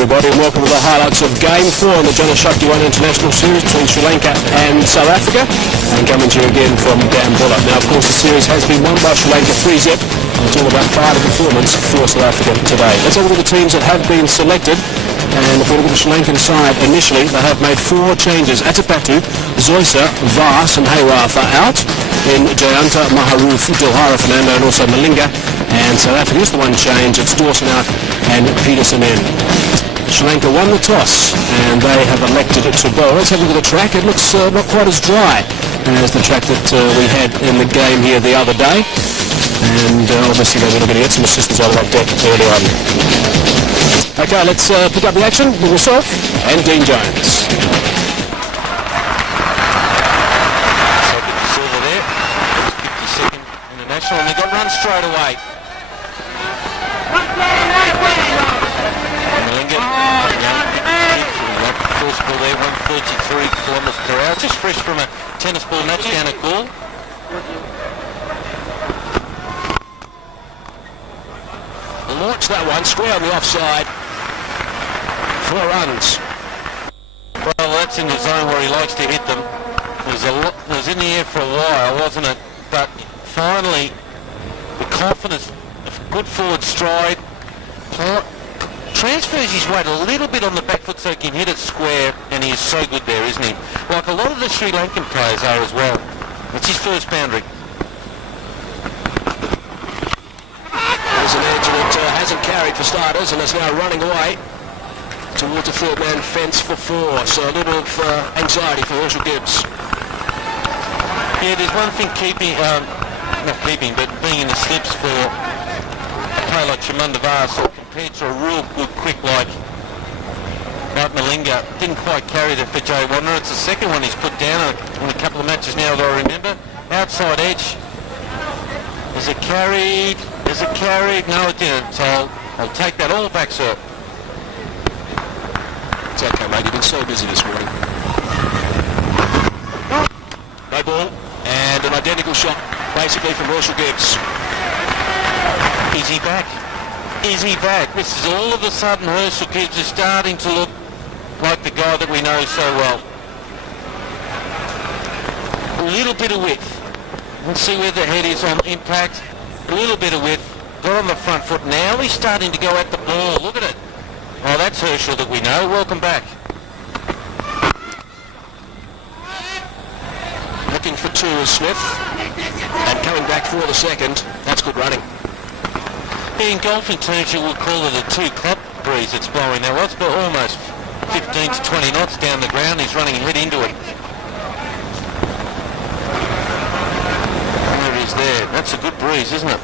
everybody, and welcome to the highlights of Game 4 in the Jana Shakti 1 International Series between Sri Lanka and South Africa, and coming to you again from Dambulla. Now, of course, the series has been won by Sri Lanka 3-0, and it's all about pride of performance for South Africa today. Let's have a look at the teams that have been selected, and if we look at the Sri Lankan side, initially they have made 4 changes. Atapatu, Zoysa, Vas and Hayrath are out. In Jayanta, Maharoof, Dilhara, Fernando and also Malinga. And South Africa is the one change. It's Dawson out and Peterson in. Sri Lanka won the toss and they have elected to bowl. Let's have a look at the track. It looks not quite as dry as the track that we had in the game here the other day. And obviously they were going to get some assistance out of that deck early on. Okay, let's pick up the action with myself and Dean Jones. And they got runs straight away. Malinga, first ball there, 133 kilometres per hour, just fresh from a tennis ball match down at Gaul. Launch that one, square on the offside. 4 runs. Well, that's in the zone where he likes to hit them. It was in the air for a while, wasn't it? But finally, the confidence, good forward stride, transfers his weight a little bit on the back foot so he can hit it square, and he is so good there, isn't he? Like a lot of the Sri Lankan players are as well. It's his first boundary. There's an edge that hasn't carried for starters, and it's now running away towards the third man fence for 4. So a little of anxiety for Herschel Gibbs. Yeah, there's one thing but being in the slips for a player like Chamunda Vas, compared to a real good quick like Malinga. Didn't quite carry that for Joe Wanderer. It's the second one he's put down in a couple of matches now that I remember. Outside edge. Is it carried? Is it carried? No, it didn't. So I'll take that all back, sir. It's okay, mate. You've been so busy this morning. No ball. And an identical shot, basically, from Herschel Gibbs. Is he back? Is he back? This is all of a sudden Herschel Gibbs is starting to look like the guy that we know so well. A little bit of width. Let's see where the head is on impact. A little bit of width. Got on the front foot. Now he's starting to go at the ball. Look at it. Oh, that's Herschel that we know. Welcome back. Looking for 2 is Smith, and coming back for the second. That's good running. In golfing terms, you would call it a 2-club breeze that's blowing now. It's got almost 15 to 20 knots down the ground. He's running head into it. There it is there. That's a good breeze, isn't it?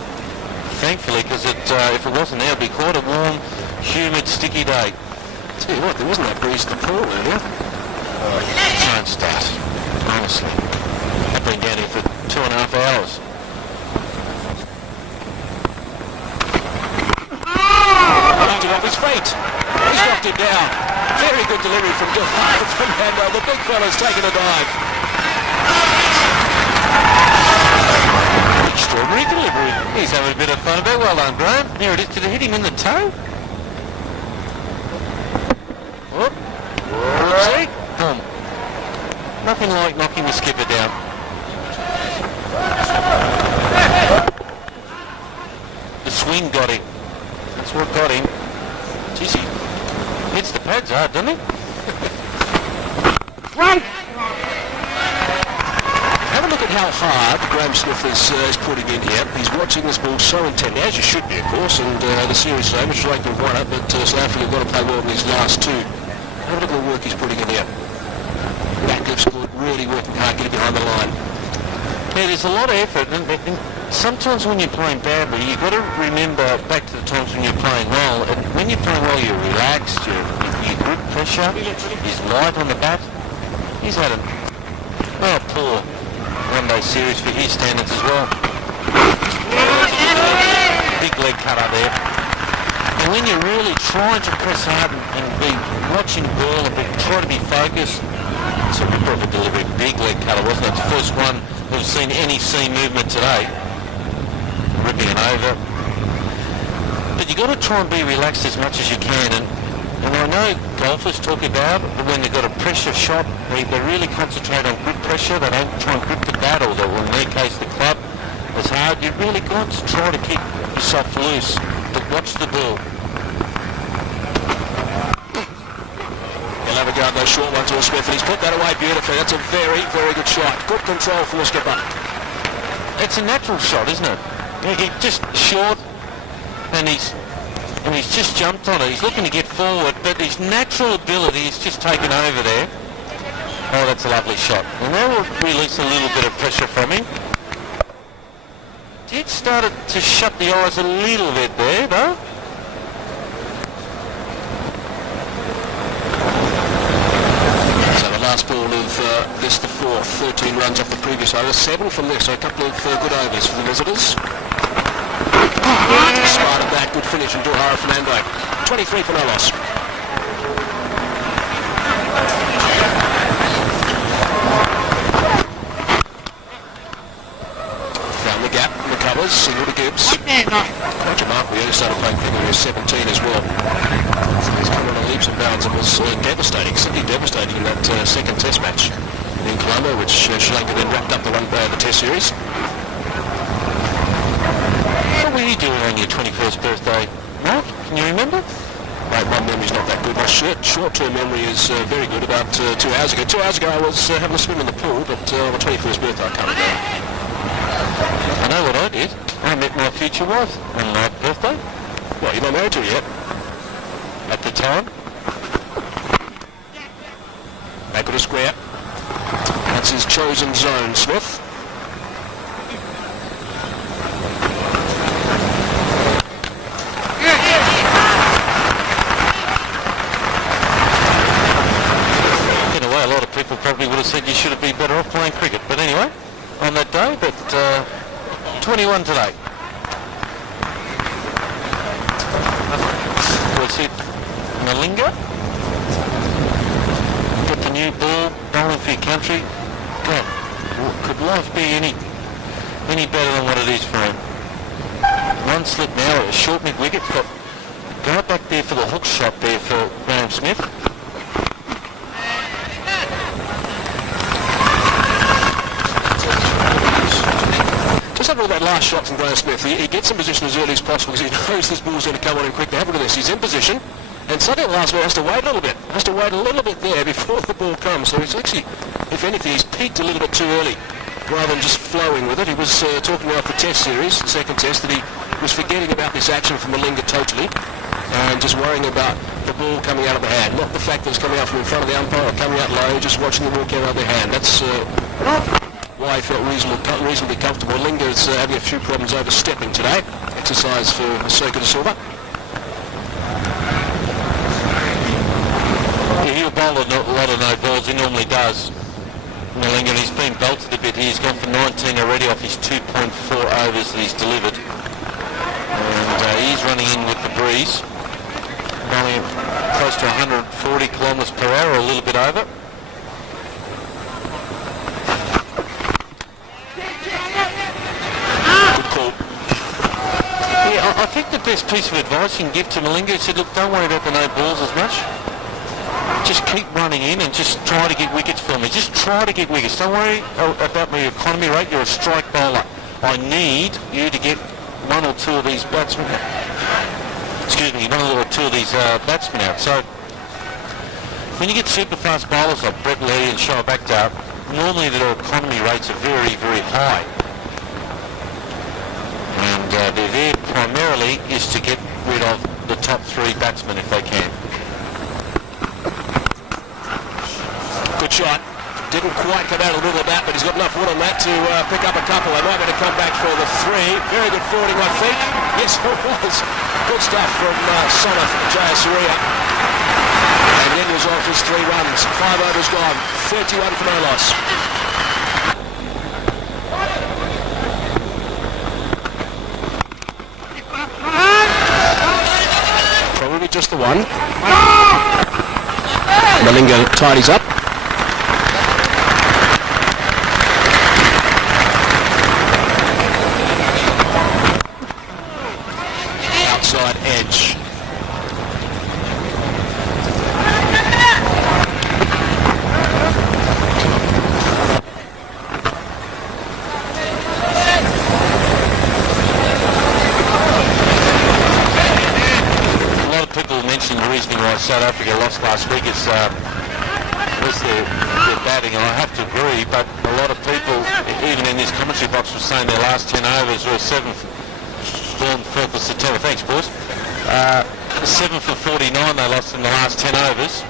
Thankfully, because if it wasn't there, it would be quite a warm, humid, sticky day. Tell you what, there wasn't that breeze to pull earlier. Don't start, honestly. I've been down here for 2.5 hours. Knocked him off his feet. He's knocked him down. Very good delivery from Fernando. The big fella's taken a dive. Extraordinary delivery. He's having a bit of fun about. Well done, Graham. Here it is. Did it hit him in the toe? Whoop. See? Boom. Nothing like knocking the skipper down. The swing got him. That's what got him. Jeez, he hits the pads hard, doesn't he? Run! Have a look at how hard Graham Smith is putting in here. He's watching this ball so intently, as you should be, of course, and the series is over. Sri Lanka have won it, but South Africa have got to play well in these last 2. Have a look at the work he's putting in here. Active squad really working hard, getting behind the line. Yeah, there's a lot of effort, and sometimes when you're playing badly, you've got to remember back to the times when you're playing well. When you're playing well, you're relaxed, your grip pressure is light on the bat. He's had a poor one-day series for his standards as well. Big leg cutter there. And when you're really trying to press hard and be watching the ball and try to be focused, it's a ripper of a delivery. Big leg cutter, wasn't it? It's the first one we've seen any seam movement today. Ripping it over. But you've got to try and be relaxed as much as you can. And I know golfers talk about when they've got a pressure shot, they really concentrate on grip pressure. They don't try and grip the bat, or in their case the club, as hard. You've really got to try to keep yourself loose, but watch the ball. He'll have a go at those short ones, Will Smith, and he's put that away beautifully. That's a very, very good shot. Good control from the skipper. It's a natural shot, isn't it? He just short, and he's just jumped on it. He's looking to get forward, but his natural ability is just taken over there. Oh, that's a lovely shot. And that will release a little bit of pressure from him. Did start to shut the eyes a little bit there, though. So the last ball of this, the fourth, 13 runs off the previous over, 7 from this, so a couple of good overs for the visitors. Smarted that, good finish from Duhara Fernando. 23 for no loss. Found the gap in the covers, single to Gibbs. Quite remarkable, he only started playing cricket when he was 17 as well. He's come on leaps and bounds and was devastating, simply devastating in that second test match in Colombo, which Sri Lanka then wrapped up the test series. What were you doing on your 21st birthday, Mark? Can you remember? Mate, my memory's not that good. My short-term memory is very good. About 2 hours ago. 2 hours ago I was having a swim in the pool, but on my 21st birthday I can't remember. I know what I did. I met my future wife on my birthday. What, you're not married to her yet? At the time. Back with a square. That's his chosen zone, Smith. People probably would have said you should have been better off playing cricket. But anyway, on that day, but 21 today. Was it Malinga? Got the new ball, bowling for your country. God, could life be any better than what it is for him? One slip now, a short mid-wicket, but go back there for the hook shot there for Graham Smith. Just have a look at that last shot from Graham Smith. He gets in position as early as possible because he knows this ball's going to come on in quickly. Have a look at this. He's in position, and suddenly at the last ball has to wait a little bit. Has to wait a little bit there before the ball comes. So he's actually, if anything, he's peaked a little bit too early rather than just flowing with it. He was talking about the test series, the second test, that he was forgetting about this action from Malinga totally and just worrying about the ball coming out of the hand. Not the fact that it's coming out from in front of the umpire or coming out low, just watching the ball come out of the hand. That's why I felt reasonably comfortable. Linga's having a few problems overstepping today. Exercise for Soka de Silva. Yeah, he'll bowl a lot of no balls. He normally does. Malinga, he's been belted a bit here. He's gone for 19 already off his 2.4 overs that he's delivered. And he's running in with the breeze. Bowling close to 140 kilometres per hour, or a little bit over. I think the best piece of advice you can give to Malinga is said, look, don't worry about the no balls as much. Just keep running in and just try to get wickets for me. Just try to get wickets. Don't worry about my economy rate. You're a strike bowler. I need you to get one or two of these batsmen out. So when you get super fast bowlers like Brett Lee and Shoaib Akhtar, normally their economy rates are very, very high. And they're there primarily is to get rid of the top 3 batsmen if they can. Good shot. Didn't quite come out a little of that, but he's got enough wood on that to pick up a couple. They might be able to come back for the 3. Very good fording, I think. Yes, it was. Good stuff from Sonath Jayasuriya. And the end result is 3 runs. 5 overs gone. 31 for no loss. Probably just the one. Malinga tidies up. Outside edge. reasoning why South Africa lost last week is was their batting, and I have to agree, but a lot of people, even in this commentary box, were saying their last 10 overs were 7 for September. Thanks, boys. 7 for 49 they lost in the last 10 overs.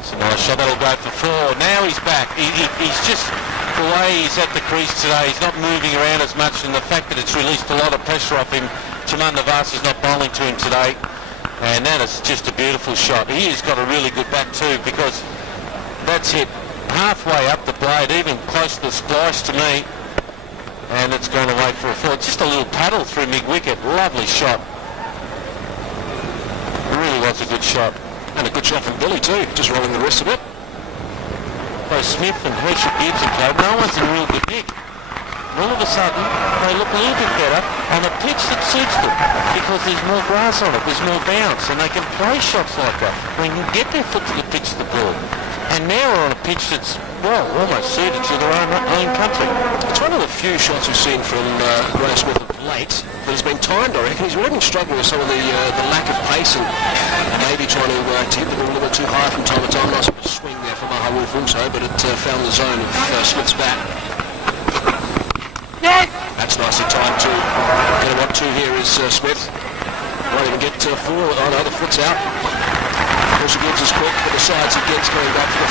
It's a nice shot, that'll go for 4. Now he's back. He's just, the way he's at the crease today, he's not moving around as much, and the fact that it's released a lot of pressure off him. Chaman Navas is not bowling to him today, and that is just a beautiful shot. He has got a really good bat too, because that's hit halfway up the blade, even close to the splice to me, and it's gone away for a 4. Just a little paddle through mid-wicket. Lovely shot. It really was a good shot. And a good shot from Billy too, just rolling the rest of it. Both Smith and Herschel Gibbs and co, no one's in real good nick. All of a sudden, they look a little bit better on a pitch that suits them, because there's more grass on it, there's more bounce, and they can play shots like that. They can get their foot to the pitch of the ball. And now we're on a pitch that's, well, almost suited to their own country. It's one of the few shots we've seen from Graham Smith of late that has been timed, I reckon. He's really struggling with some of the lack of pace, and maybe trying to hit the ball a little bit too high from time to time. Nice swing there from Maha Wolf also, but it found the zone of Smith's bat. That's nicely timed too. Going to want 2 here is Smith. Won't even get 4. Oh no, the foot's out. Herschel Gibbs is quick, but the sides he gets going back for the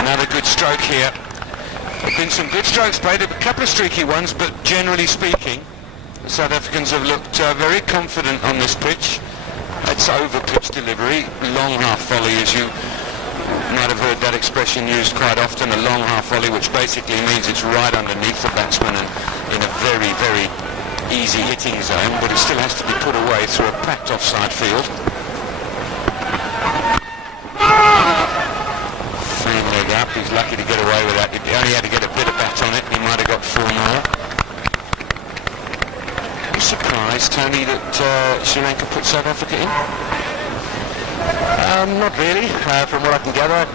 4. Another good stroke here. There have been some good strokes played, a couple of streaky ones, but generally speaking, the South Africans have looked very confident on this pitch. It's over-pitch delivery, long half volley, as you might have heard that expression used quite often, a long half volley, which basically means it's right underneath the batsman and in a very, very easy hitting zone, but it still has to be put away through a packed offside field. Same leg up, he's lucky to get away with that. If he only had to get a bit of bat on it, he might have got 4 more. Are you surprised, Tony, that Sri Lanka put South Africa in? Not really, from what I can gather.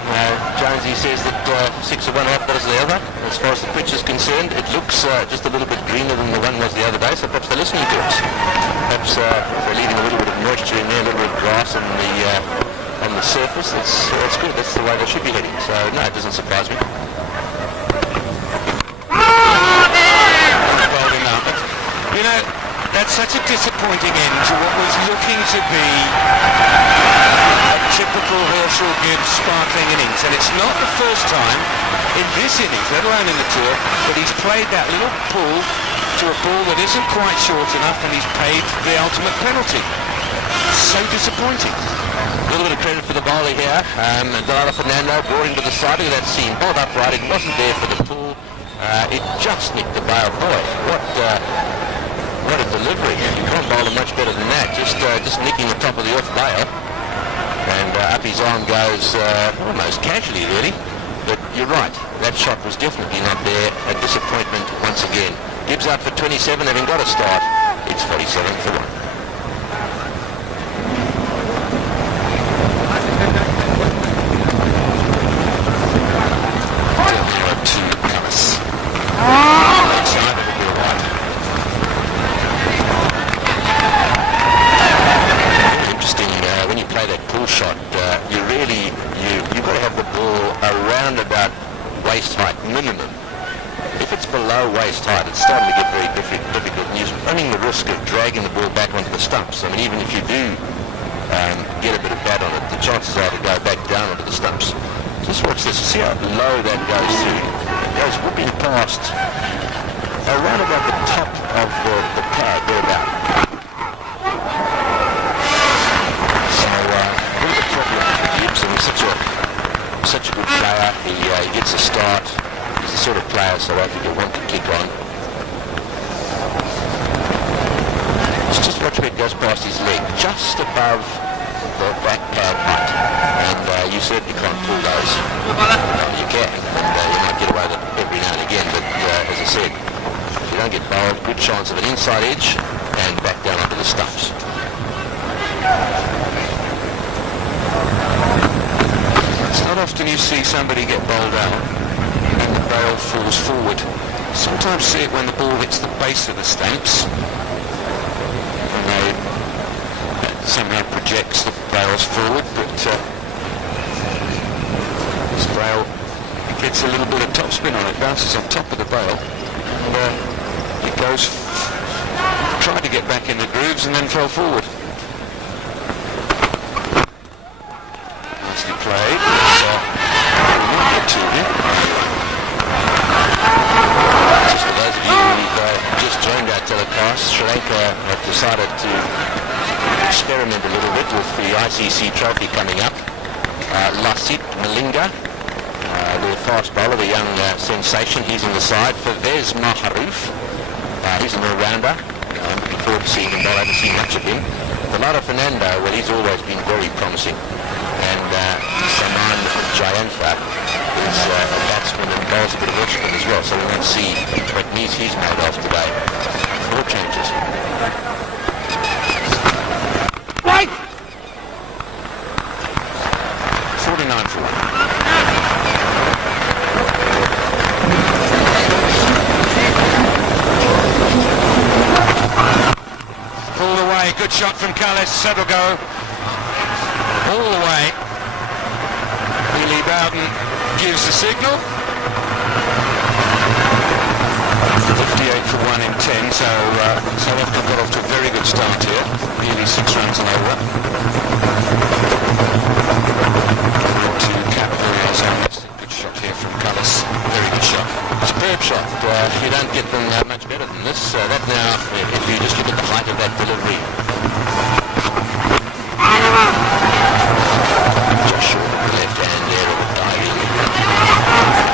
Jonesy says that 6 of one, half does the other. As far as the pitch is concerned, it looks just a little bit greener than the one was the other day, so perhaps they're listening to us. Perhaps they're leaving a little bit of moisture in there, a little bit of grass on the surface. That's good, that's the way they should be heading. So, no, it doesn't surprise me. You know, that's such a disappointing end to what was looking to be a typical Herschel Gibbs sparkling innings, and it's not the first time in this innings, let alone in the tour, that he's played that little pull to a ball that isn't quite short enough, and he's paid the ultimate penalty. So disappointing. A little bit of credit for the bowler here. Dalala Fernando brought him to the side of that seam, bowled upright. It wasn't there for the pull. It just nicked the bail. Boy, what a delivery. You can't bowl him much better than that. Just nicking the top of the off bail. And up his arm goes almost casually, really. But you're right. That shot was definitely not there. A disappointment once again. Gibbs out for 27, having got a start. It's 47 for 1. Shot, you've got to have the ball around about waist height minimum. If it's below waist height, it's starting to get very difficult, and you're running the risk of dragging the ball back onto the stumps. I mean, even if you do get a bit of bat on it, the chances are to go back down onto the stumps. Just watch this. See how low that goes through. It goes whooping past around about the top of the pad, thereabout. He's such a good player. He gets a start. He's the sort of player South Africa want to click on. Just watch where it goes past his leg, just above the back pad height. And you certainly can't pull those. You can, and you might get away with it every now and again. But as I said, if you don't get bowled, good chance of an inside edge and back down onto the stumps. often you see somebody get bowled out and the bail falls forward. Sometimes see it when the ball hits the base of the stumps and that somehow projects the bails forward, but this bail gets a little bit of topspin on it, bounces on top of the bail, and it goes, tried to get back in the grooves and then fell forward. Nicely played. Just for those of you who've just joined our telecast, Sri Lanka have decided to experiment a little bit with the ICC trophy coming up. Lasit Malinga, their fast bowler, the young sensation, he's in the side. Fawaz Maharouf, he's an all-rounder. I'm looking forward to seeing him, but I haven't seen much of him. Lara Fernando, well, he's always been very promising. And Saman Jayantha is a batsman and bowls a bit of off spin as well, so we won't see what needs he's made of today. 4 changes. Right! 49 for 1. Pulled away, good shot from Kallis, that'll go all the way. Billy Bowden gives the signal. 58 for 1 in 10, so South Africa got off to a very good start here. Nearly 6 runs and over. To capitalise. Good shot here from Kallis. Very good shot. Superb shot. You don't get them much better than this. That now, if you just look at the height of that delivery. Just short of the left hand there of the diving.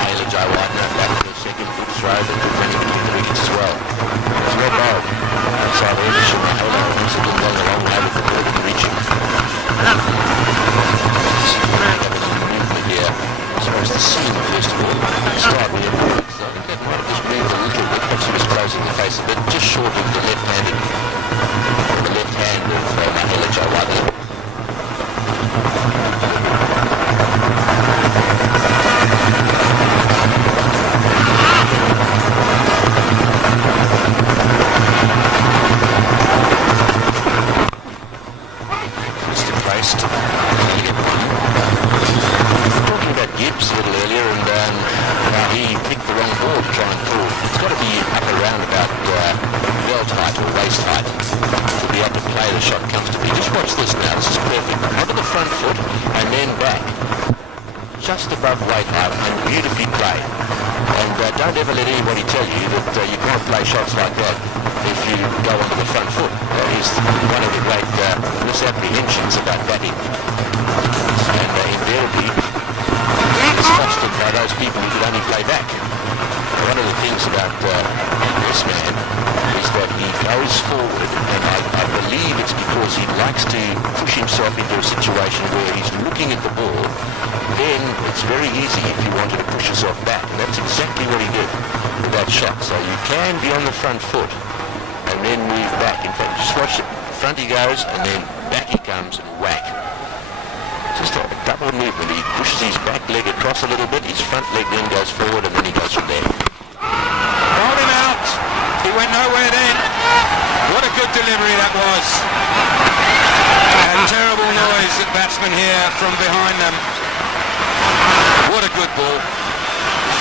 Taylor Jayawardene back for the second good throw, but good running between the wickets as well. It's well bowled. Outside the edge of Mahela, once again going a long way with the ball to reach him. Here, as far as the seam, first of all, start with I think that might have just moved a little bit, perhaps he was closing the face a bit, just short of the left-handed, the left hand of Mahela Jayawardene. Talking about Gibbs a little earlier, and he picked the wrong ball to try and pull. It's got to be up around about belt height or waist height to be able to play the shot comfortably. Just watch this now. This is perfect. Onto the front foot and then back. Just above weight height and beautifully played. And don't ever let anybody tell you that you can't play shots like that if you go onto the front foot. That is one of the great misapprehensions about batting. And invariably, it's fostered by those people who could only play back. One of the things about this man is that he goes forward, and I believe it's because he likes to push himself into a situation where he's looking at the ball. Then it's very easy if you wanted to push yourself back, and that's exactly what he did with that shot. So you can be on the front foot and then move back. In fact, just watch it. Front he goes, and then back he comes and whack. Just a double movement. He pushes his back leg across a little bit, his front leg then goes forward, and then he goes from there. Hold him out. He went nowhere then. What a good delivery that was. A terrible noise that batsmen hear from behind them. What a good ball.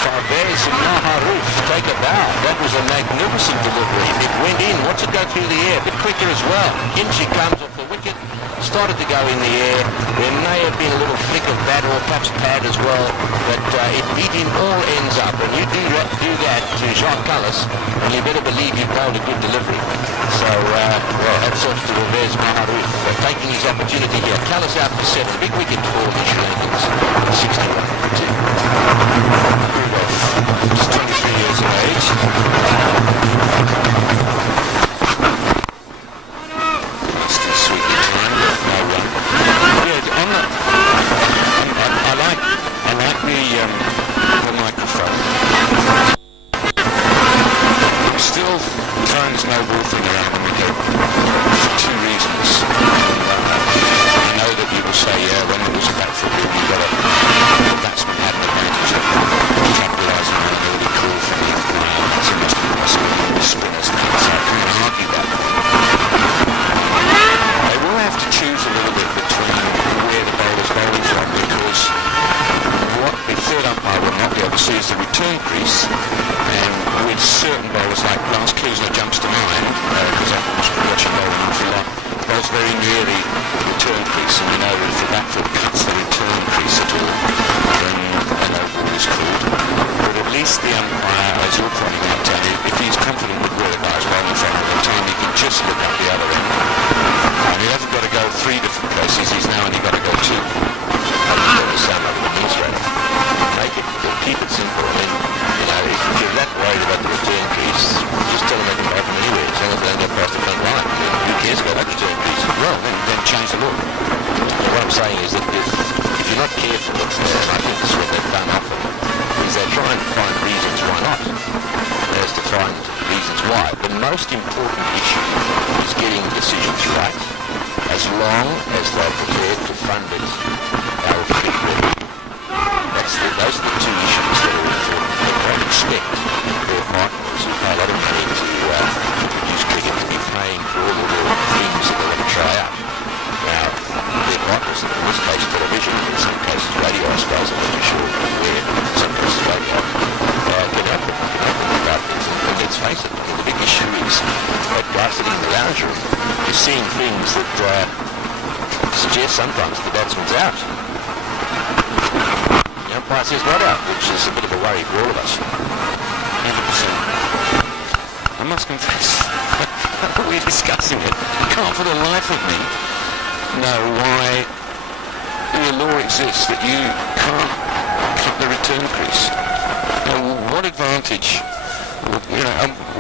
Fawaz Maharouf, take a bow. That was a magnificent delivery. It went in. Watch it go through the air. A bit quicker as well. In she comes off the wicket. Started to go in the air. There may have been a little flick of bat or perhaps pad as well, but it beat him all ends up. And you do that to Jacques Kallis, and you better believe he bowled a good delivery. So, well, hats off to Fawaz Maharouf for taking his opportunity here. Kallis out for 7. Big wicket for the Sri Lankans. 61 for 2. Just 23 years of age. Still sweetly timed, but no run. Yeah, I like the microphone. Still turns no ball thing around when we go for 2 reasons. I know that you will say, yeah, when it was a back foot, you've got to is the return crease, and with certain bowlers like Lance Klusner jumps to mind, because I was watching bowling an awful lot, bowls very near the return crease, and you know if the back foot cuts the return crease at all, then a no ball is called. But at least the umpire, as you're pointing out, Tony, if he's confident with where the guy's bowling in front of the time, he can just look up the other end. And he hasn't got to go 3 different places, he's now only got to go 2. It sound like an administrator. Keep it simple. I mean, you know, if you're that worried about the return crease, just tell them they can bowl from anywhere, as long as they don't go past the front line. Who cares about that return crease? Well, then change the law. So what I'm saying is that if you're not careful, and I think this is what they've done often, is they try and find reasons why not, as to find reasons why. The most important issue is getting decisions right, as long as they're prepared to fund it out of the those are the 2 issues that are important. They don't expect their partners who pay a lot of money to use cricket to be paying for all of the things that they want to try out. Now, their partners, in this case television, in some cases radio, I suppose, I'm not too sure where, in some cases radio, can help them partners. And let's face it, the big issue is that guys sitting in the lounge room is seeing things that suggest sometimes the batsman's out. The umpire says not out, which is a bit of a worry for all of us. 100%. I must confess, we're discussing it. I can't for the life of me know why the law exists that you can't cut the return crease. Now, what advantage?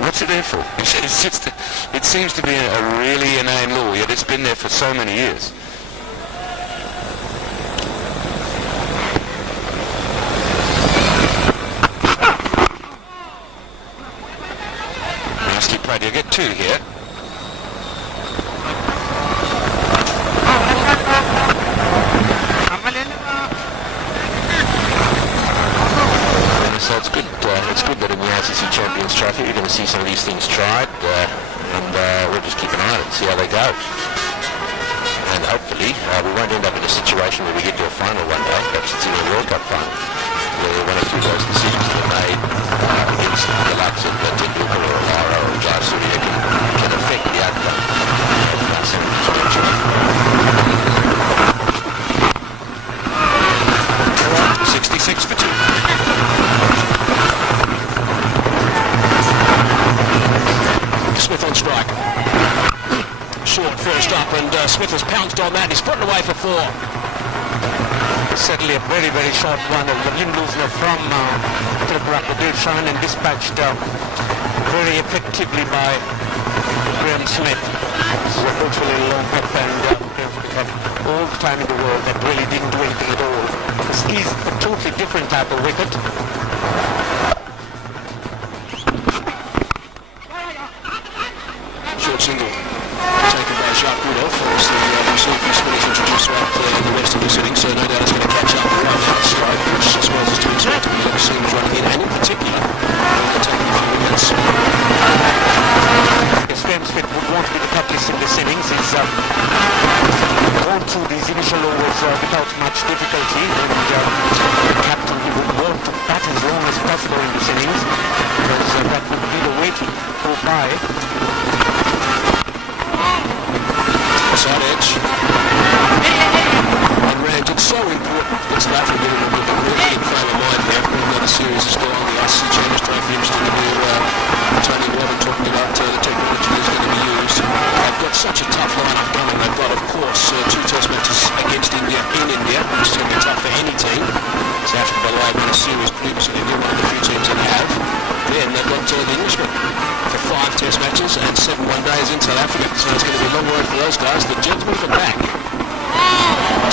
What's it there for? It's just, it seems to be a really inane law, yet it's been there for so many years. You get 2 here. So it's good. It's good that in the ICC Champions Trophy you're going to see some of these things tried, and we'll just keep an eye on it and see how they go. And hopefully we won't end up in a situation where we get to a final one day, perhaps it's in a World Cup final, where 1 or 2 of those decisions that are made against the likes of Tendulkar or Lara or Jayasuriya can affect the outcome of some of these matches. 66 for 2. Smith on strike. Short first up, and Smith has pounced on that. He's put it away for 4. Certainly a very, very short one of the Lindusner from Tripura Pradesh and dispatched very effectively by Graham Smith. This is a virtually long up, and had all the time in the world that really didn't do anything at all. He's a totally different type of wicket. Short single taken by Jacques Rudolph. Obviously, we'll see if he's fully introduced throughout the rest of the sitting, so no doubt it's going to catch up with that strike, which I suppose is to expect to be the seams running in, and in particular, taking a few wickets. Yes, Graham Smith would want to be the catalyst in this innings. He's gone through these initial overs without much difficulty, and the captain, he would want to bat as long as possible in this innings, because that would be the way to go by. Side edge. And Rand, it's so important that South Africa get in a really good frame of mind there. Another series has gone. The ICC Champions Trophy, interesting to hear Tony Robin talking about the technology that's going to be used. They've got such a tough lineup coming. They've got, of course, 2 test matches against India in India, which is going to be tough for any team. South Africa, by the way, won a series previously. They're one of the few teams that have. Then they've got the Englishmen for 5 test matches and 7 one-days in South Africa. So it's going to be a long road for those guys. The gentlemen are back.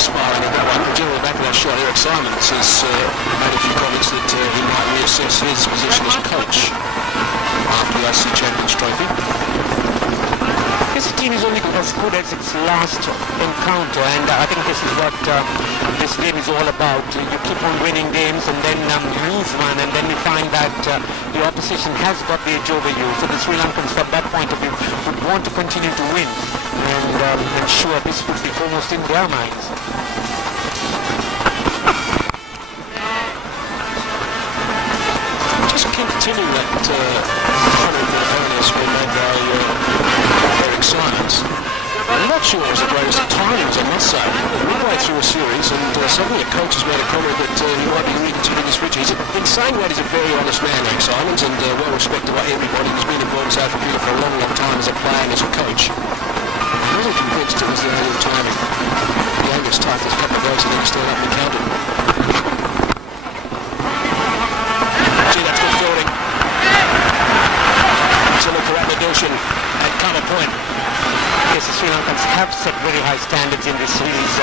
Smiling at that one. The general back of that shot, Eric Simon, says made a few comments that he might reassess his position as coach after the ICC Champions Trophy. This team is only as good as its last encounter, and I think this is what this game is all about. You keep on winning games and then lose one, and then you find that the opposition has got the edge over you. So the Sri Lankans, from that point of view, would want to continue to win, and ensure this would be foremost in their minds. continuing that comment that apparently has been made by Eric Simons. I'm not sure it was the greatest of timings, I must say. Midway through a series, and suddenly a coach has made a comment that he might be reconsidering his future. In saying that, he's a very honest man, Eric Simons, and well respected by everybody. He's been involved in South Africa for a long, long time as a player and as a coach. I wasn't convinced it was the only timing. The youngest tough, there's a couple of guys that need to stand up and count it. Gee, that's good fielding. Dushan at cover point. Yes, the Sri Lankans have set very high standards in this series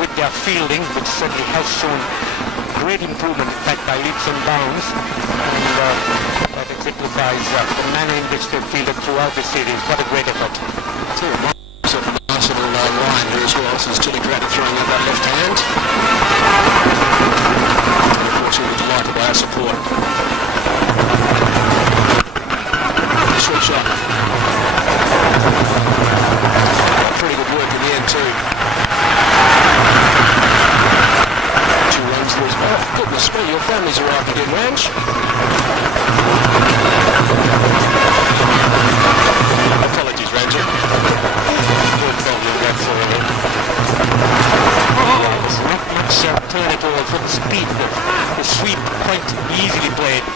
with their fielding, which certainly has shown great improvement, in fact, by leaps and bounds. And that exemplifies the manner in which they've fielded throughout the series. What a great effort. So a nice little line here as well. This is Tilly Craddock throwing out that left hand. And of course, he was delighted by our support. Sweet shot. Pretty good work in the end too. 2 runs lose. Oh goodness me, your family's arrived again, Range. Apologies, Ranger. Good problem, that's all right. It's not much turn at all for the speed. The sweep quite easily played.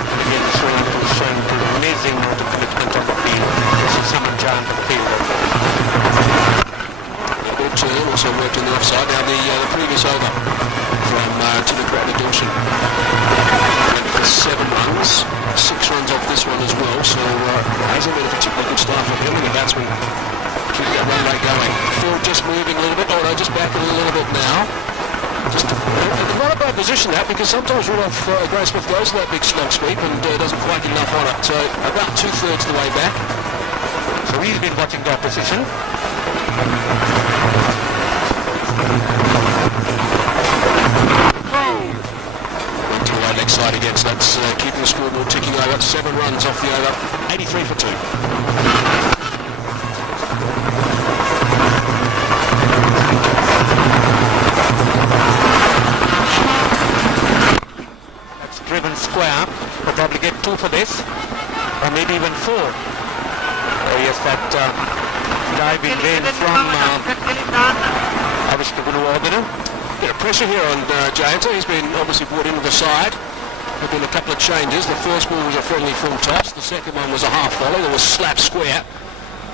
Again, the Sri Lankans showing an amazing amount of commitment on the field. This is someone giant on the field. Good turn, also worked in the offside. Now the previous over from Tilly Craddock. Went for 7 runs, 6 runs off this one as well, so hasn't been a particularly good start for him, and the batsman keep that run rate going. Phil just moving a little bit, oh no, just backing a little bit now. Just not a bad position that, because sometimes Rudolph Graysmith goes in that big slog sweep and doesn't quite get enough on it. So about 2/3 the way back. So he's been watching the opposition. Went to the right leg side again, so that's keeping the scoreboard ticking over. 7 runs off the over, 83 for 2. Driven square, will probably get 2 for this, or maybe even 4. Yes, that diving rain from Avishka Gunuwardena. Bit of pressure here on Jayanta. He's been obviously brought into the side. There have been a couple of changes. The first ball was a friendly full toss. The second one was a half volley. There was slap square.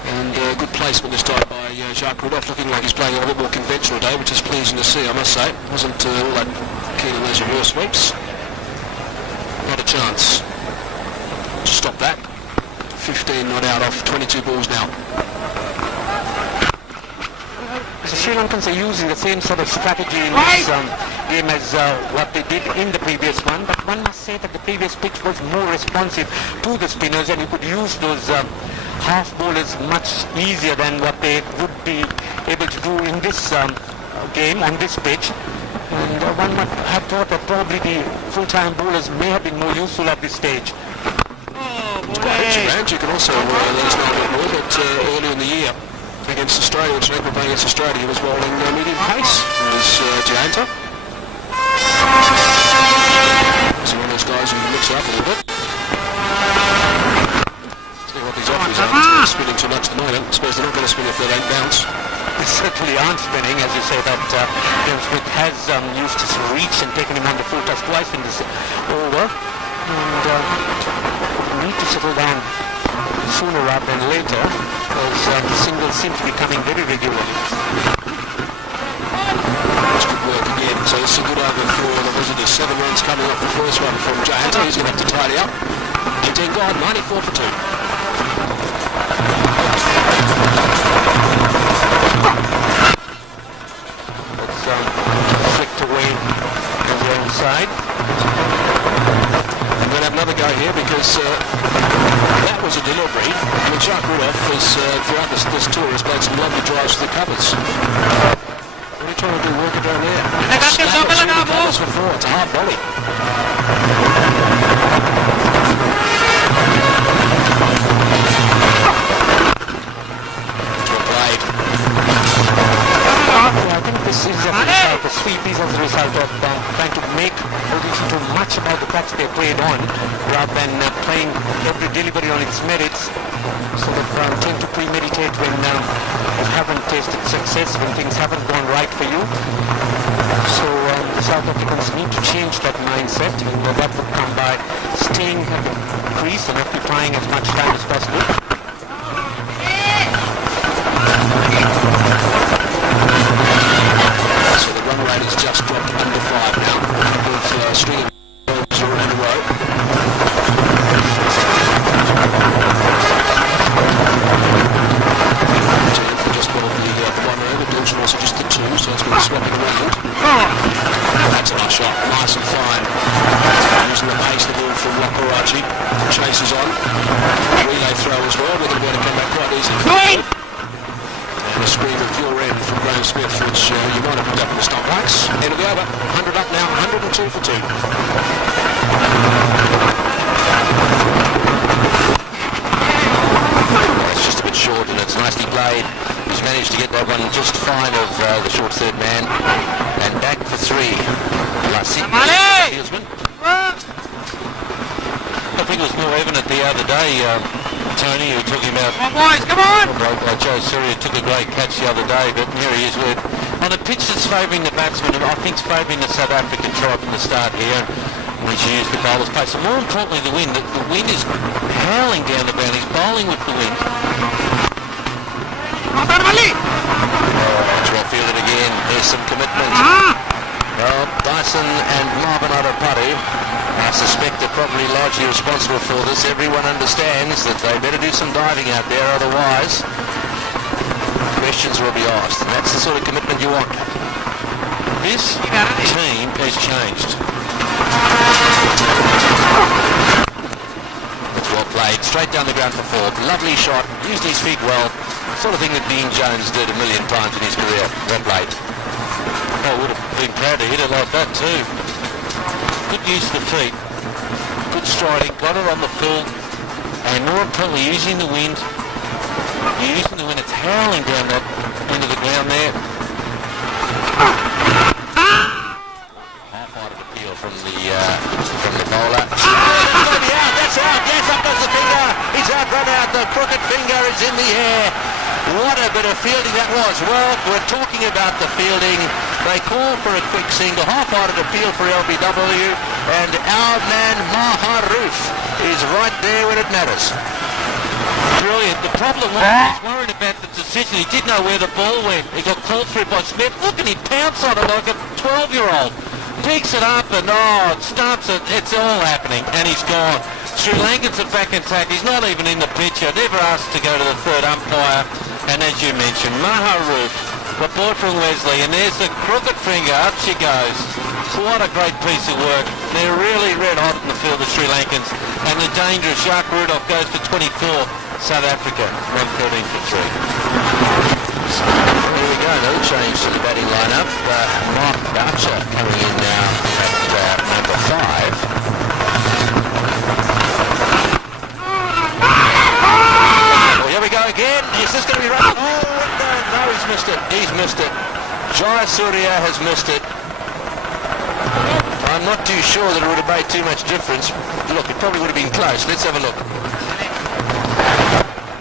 And good placement this time by Jacques Rudolph, looking like he's playing a little bit more conventional today, which is pleasing to see, I must say. Wasn't all that keen on those reverse sweeps. Not a chance to stop that. 15 not out off 22 balls now. The Sri Lankans are using the same sort of strategy in this game as what they did in the previous one, but one must say that the previous pitch was more responsive to the spinners, and you could use those half bowlers much easier than what they would be able to do in this game on this pitch. And one might have thought that probably the full-time bowlers may have been more useful at this stage. You can also let us know a bit more that earlier in the year against Australia, which Lanka playing against Australia, he was bowling medium pace. It was Jayanta. So one of those guys who mix up a little bit. See what these offers are. They're spinning too much at the moment. I suppose they're not going to spin if they don't bounce. They certainly aren't spinning, as you say, that James Smith has used his reach and taken him on the full toss twice in this over. And need to settle down sooner rather than later, because the singles seem to be coming very regularly. That's good work again. So this is a good over for the visitors. 7 runs coming off the first one from Jayanta. He's going to have to tidy up. 18 gone, 94 for 2. Flicked away on the wrong side. I'm going to have another go here because that was a delivery. I mean, Jacques Rudolph has, throughout this tour, has played some lovely drives to the covers. What are you trying to do, work it down there? Snap it through the covers for 4. It's a half volley. I think This is as a result, the sweep is as a result of trying to make ODI too much about the patch they played on rather than playing every delivery on its merits. So that tend to premeditate when you haven't tasted success, when things haven't gone right for you. So the South Africans need to change that mindset, and that would come by staying at the crease and occupying as much time as possible. So the run rate is just dropped under 5 now, with string of balls around the row. Just got off the 1 over, Dawson also just the 2, so it's going to swap it around. That's a nice shot, nice and fine. Using the pace, the ball from Wakarachi. Chases on. Relay throw as well, we're going to be able to come back quite easily. And a scream of your end from Graham Smith, which you might have picked up in the stop lights. It'll be over. 100 up now, 102 for 2. It's just a bit short and it's nicely played. He's managed to get that one just fine of the short third man. And back for 3. Fieldsman. I think it was more evident the other day, Tony, you were talking about... Come on, boys, come on! Joe Surya took a great catch the other day, but here he is with... On a pitch that's favouring the batsman, and I think it's favouring the South African try from the start here, which used the bowler's pace. And more importantly, the wind. The wind is howling down the ground. He's bowling with the wind. Well fielded again. There's some commitment. Well, Dyson and Marvin Arapari, I suspect, are probably largely responsible for this. Everyone understands that they better do some diving out there, otherwise questions will be asked. And that's the sort of commitment you want. This team has changed. That's well played. Straight down the ground for 4. Lovely shot. Used his feet well. Sort of thing that Dean Jones did a million times in his career. Well played. I would have been proud to hit it like that too. Good use of the feet. Good striding. Got it on the full. And more importantly, using the wind. Using the wind. It's howling down that into the ground there. Half-hearted appeal from the bowler. That's out. Yes, up goes the finger. He's out, run out. The crooked finger is in the air. What a bit of fielding that was. Well, we're talking about the fielding. They call for a quick single. Half-hearted appeal for LBW. And our man Maharoof is right there when it matters. Brilliant. The problem was he was worried about the decision. He didn't know where the ball went. He got called through by Smith. Look, and he pounced on it like a 12-year-old. Picks it up and it starts it. It's all happening. And he's gone. Sri Lankans are back intact. He's not even in the picture. Never asked to go to the third umpire. And as you mentioned, Maharoof, the boy from Wesley, and there's the crooked finger. Up she goes. What a great piece of work. They're really red hot in the field, the Sri Lankans. And the dangerous Jacques Rudolph goes for 24. South Africa, 113 for 3. Here we go, another change to the batting lineup. Mark Boucher coming in now at number 5. Well, here we go again. Is this going to be right? No, he's missed it. He's missed it. Jaya Surya has missed it. I'm not too sure that it would have made too much difference. Look, it probably would have been close. Let's have a look.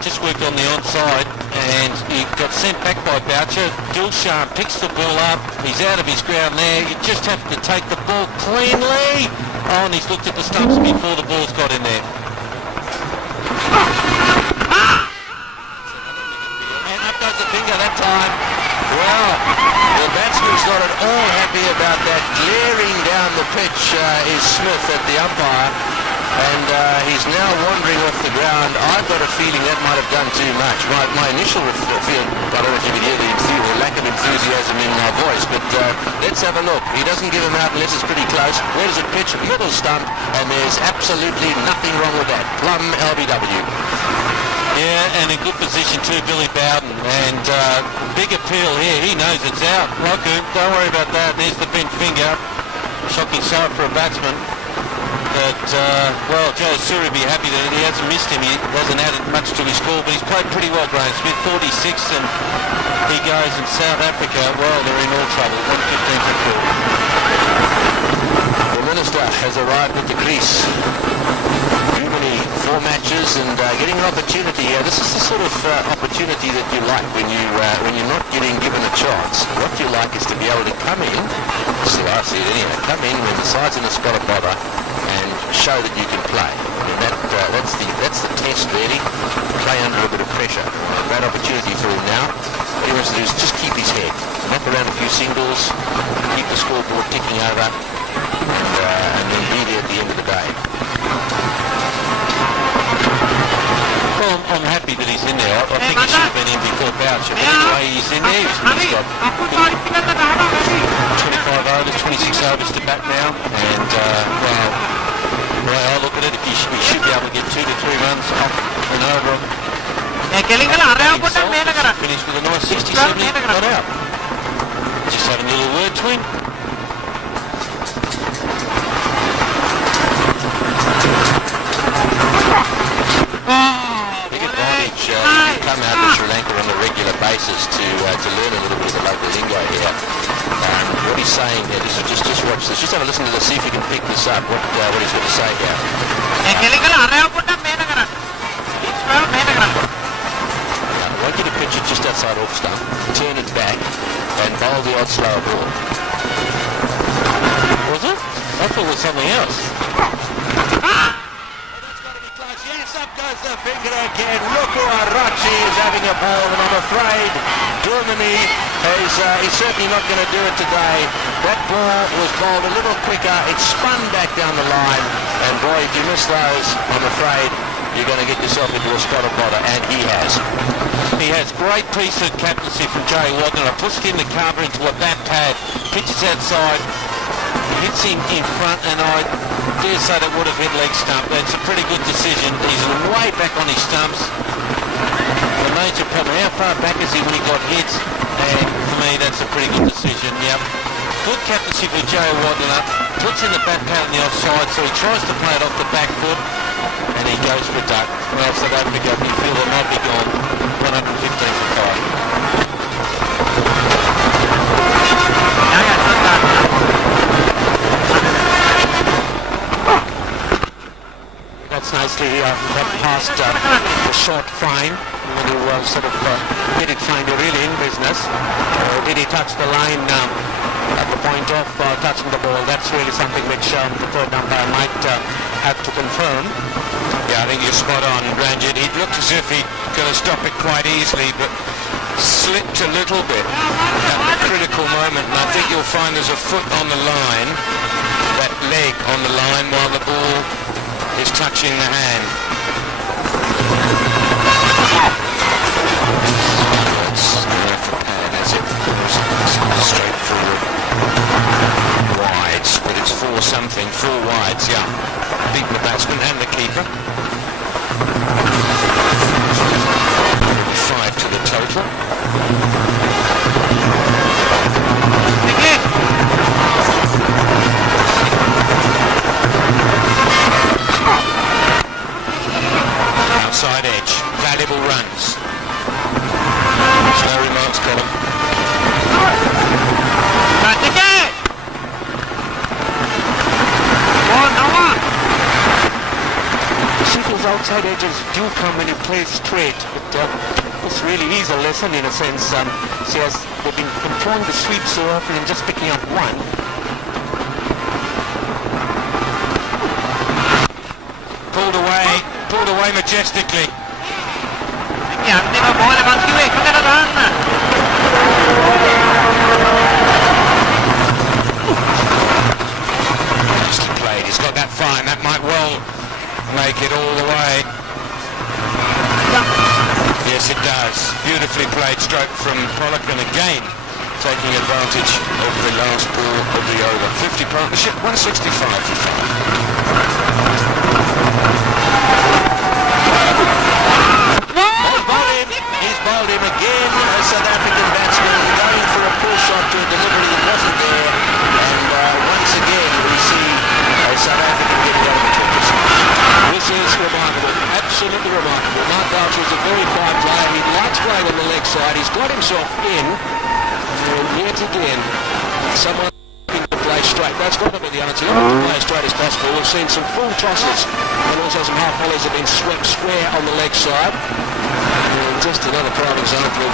Just worked on the onside and he got sent back by Boucher. Dilshan picks the ball up. He's out of his ground there. You just have to take the ball cleanly. Oh, and he's looked at the stumps before the ball's got in there. And up goes the finger that time. Well, the batsman's not at all happy about that. Glaring down the pitch is Smith at the umpire. And he's now wandering off the ground. I've got a feeling that might have done too much. My initial feel, I don't know if you can hear the lack of enthusiasm in my voice, but let's have a look. He doesn't give him out unless it's pretty close. Where does it pitch? Middle stump, and there's absolutely nothing wrong with that. Plum LBW. Yeah, and in good position too, Billy Bowden. And big appeal here. He knows it's out. Roku, don't worry about that. There's the bent finger. Shocking sight for a batsman. But, well, Joe Suri will be happy that he hasn't missed him. He hasn't added much to his score, but he's played pretty well, Graham Smith. 46, and he goes in South Africa. Well, they're in all trouble. 115 for 4. The Minister has arrived at the crease. Germany, 4 matches and getting an opportunity. This is the sort of opportunity that you like when you're not getting given a chance. What you like is to be able to come in, so I see it anyway, come in when the side's in a spot of bother and show that you can play. And that's the test really, play under a bit of pressure. A great opportunity for him now. What he wants to do is just keep his head, knock around a few singles, keep the scoreboard ticking over, and then be there at the end of the day. Well, I'm happy that he's in there. I think he should have been in before Boucher. But anyway, he's in there. He's got 25 overs, 26 overs to bat now. And, well, the way I look at it, he should be able to get 2 to 3 runs off and over him. Finished with a nice 60-70, got out. Just having a little word to him. Big advantage if you come out to Sri Lanka on a regular basis to learn a little bit of the local lingo here. What he's saying here, just watch this. Just have a listen to this, see if you can pick this up, what he's going to say here. I want you to pitch it just outside off stump, turn it back, and bowl the odd slower ball. Was it? I thought it was something else. Yes, up goes the finger again. Look who Arachi is having a ball, and I'm afraid Germany is certainly not going to do it today. That ball was bowled a little quicker. It spun back down the line, and boy, if you miss those, I'm afraid you're going to get yourself into a spot of bother, and he has. He has great piece of captaincy from Joey Wadner. Puts it in the cover into a bat pad, pitches outside, hits him in front, and I dare say that would have hit leg stump. That's a pretty good decision. He's way back on his stumps. The major problem, how far back is he when he got hit? And for me, that's a pretty good decision. Yep. Good captaincy for Joe Wadner. Puts in the bat pad on the offside, so he tries to play it off the back foot, and he goes for a duck. Well, South Africa, you feel they might be gone. 115 for 5. That's nicely that past the short fine when he was sort of did it find a really in business. Did he touch the line at the point of touching the ball? That's really something which the third umpire might have to confirm. Yeah, I think you're spot on, Ranjit. He looked as if he's going to stop it quite easily, but slipped a little bit at the critical moment, and I think you'll find there's a foot on the line, that leg on the line, while the ball is touching the hand. That's it. Straightforward. Wides, but it's 4 something, 4 wides, yeah. Beat the batsman and the keeper. 5 to the total. Outside edge, valuable runs. No remarks, Colin. Those outside edges do come when you play straight, but this really is a lesson in a sense. See, as they've been controlling the sweep so often and just picking up one. Pulled away majestically. Nicely played. He's got that fine. That might well make it all the way. Yes, it does. Beautifully played stroke from Pollock, and again taking advantage of the last ball of the over. 50 partnership, 165 for 5. He's bowled him again. A South African batsman going for a pull shot to a delivery that wasn't there, and once again we see a South African getting out of someone looking to play straight. That's got to be the answer. You want to play as straight as possible. We've seen some full tosses and also some half volleys have been swept square on the leg side. And just another prime example of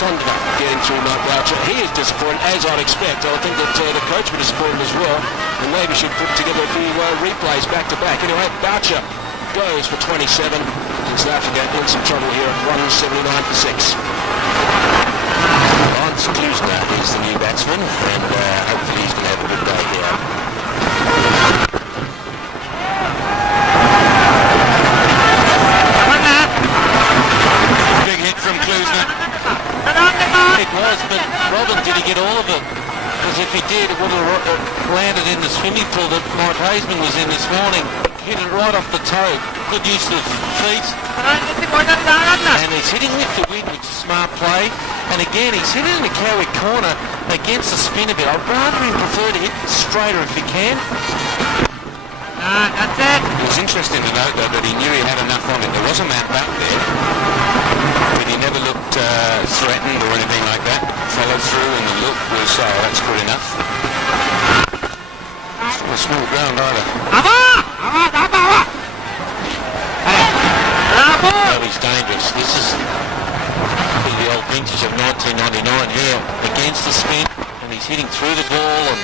Chandra getting through Mark Boucher. He is disappointed, as I'd expect. I think that the coach would be disappointed as well, and maybe should put together a few replays back to back. Anyway, Boucher goes for 27, and South Africa in some trouble here at 179 for 6. Lance Klusner is the new batsman, and hopefully he's going to have a good day here. Big hit from Klusner. It was, but Robin, did he get all of it? Because if he did, it would have landed in the swimming pool that Mike Haseman was in this morning. Hit it right off the toe. Good use of feet. And he's hitting with the wind, which is smart play. And again, he's hitting in the carry corner against the spin a bit. I'd rather him prefer to hit straighter if he can. That's it. It was interesting to note, though, that he knew he had enough on it. There was a man back there, but he never looked threatened or anything like that. Followed through, and the look was, oh, that's good enough. It's not a small ground either. Oh, he's dangerous. This is the old vintage of 1999 here against the spin, and he's hitting through the ball, and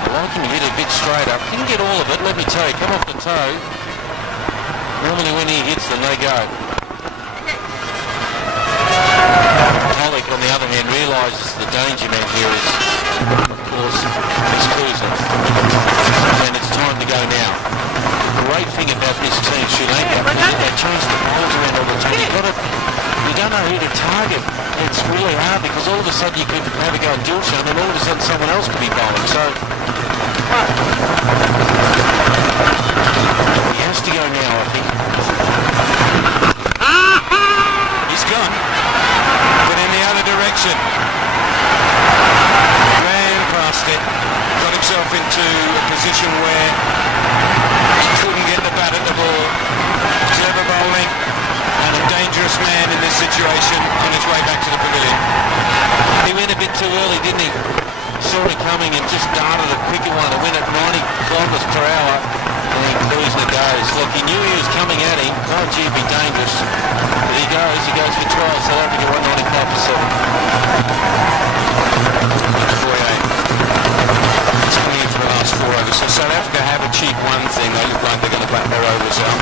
I like him to hit a bit straighter. Didn't get all of it, let me tell you. Come off the toe. Normally when he hits them, they go. Pollock, on the other hand, realises the danger man here is, of course, his cruiser. And it's time to go now. The great thing about this team, Sri Lanka, is they change the balls around all the time. You don't know who to target. It's really hard because all of a sudden you could have a go at Dilshan and all of a sudden someone else could be bowling. So he has to go now, I think. He's gone, but in the other direction. Ran past it, got himself into a position where he couldn't get the bat at the ball. Clever bowling, and a dangerous man in this situation on his way back to the pavilion. He went a bit too early, didn't he? Saw it coming and just darted a quicker one. It went at 90 kilometres per hour, and then Klusner goes. Look, he knew he was coming at him. Oh, gee, it'd be dangerous. But he goes for 12. South Africa 195 for 7. It's clear for the last 4 overs. So South Africa have achieved one thing. They look like they're going to back their overs out.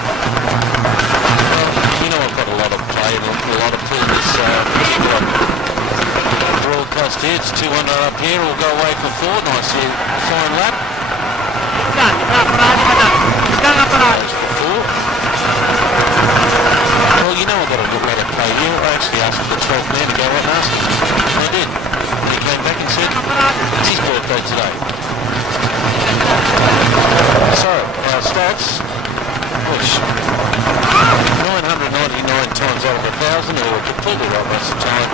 Well, you know, I've got a lot of play and a lot of pull in this particular broadcast here. It's 200 up here. We'll go away for 4. Nice fine lap. Goes for 4. Well, you know I've got a good way to play here. I actually asked for the 12th man to go out and ask him. And I did. And he came back and said, it's his birthday today. So, our stats, which 999 times out of 1,000, who were completely right most of the time.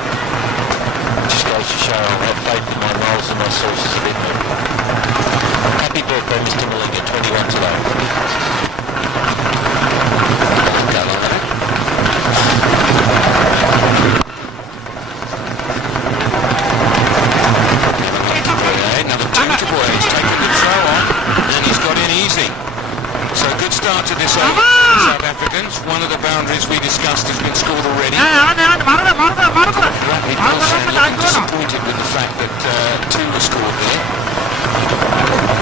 It just goes to show I have faith in my morals and my sources a bit more. Happy birthday, Mr. Malinga, 21 today. Go on, mate. Another two to boy. He's taken the throw on, and he's got in easy. So good start to this over South Africans. One of the boundaries we discussed has been scored already. Rapid Dilshan disappointed with the fact that 2 were scored there.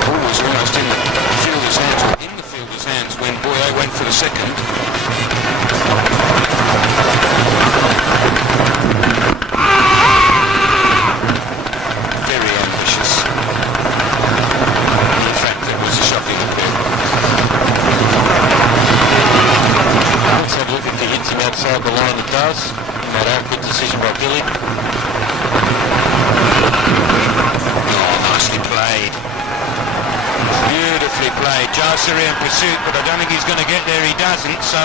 Ball was almost in the fielder's hands, or in the fielder's hands when Boye went for the second. Very ambitious. In fact, it was a shocking appeal. Let's have a look if he hits him outside the line. It does. Not a good decision by Billy. Oh, nicely played. Beautifully played. Jasiri in pursuit, but I don't think he's going to get there. He doesn't. So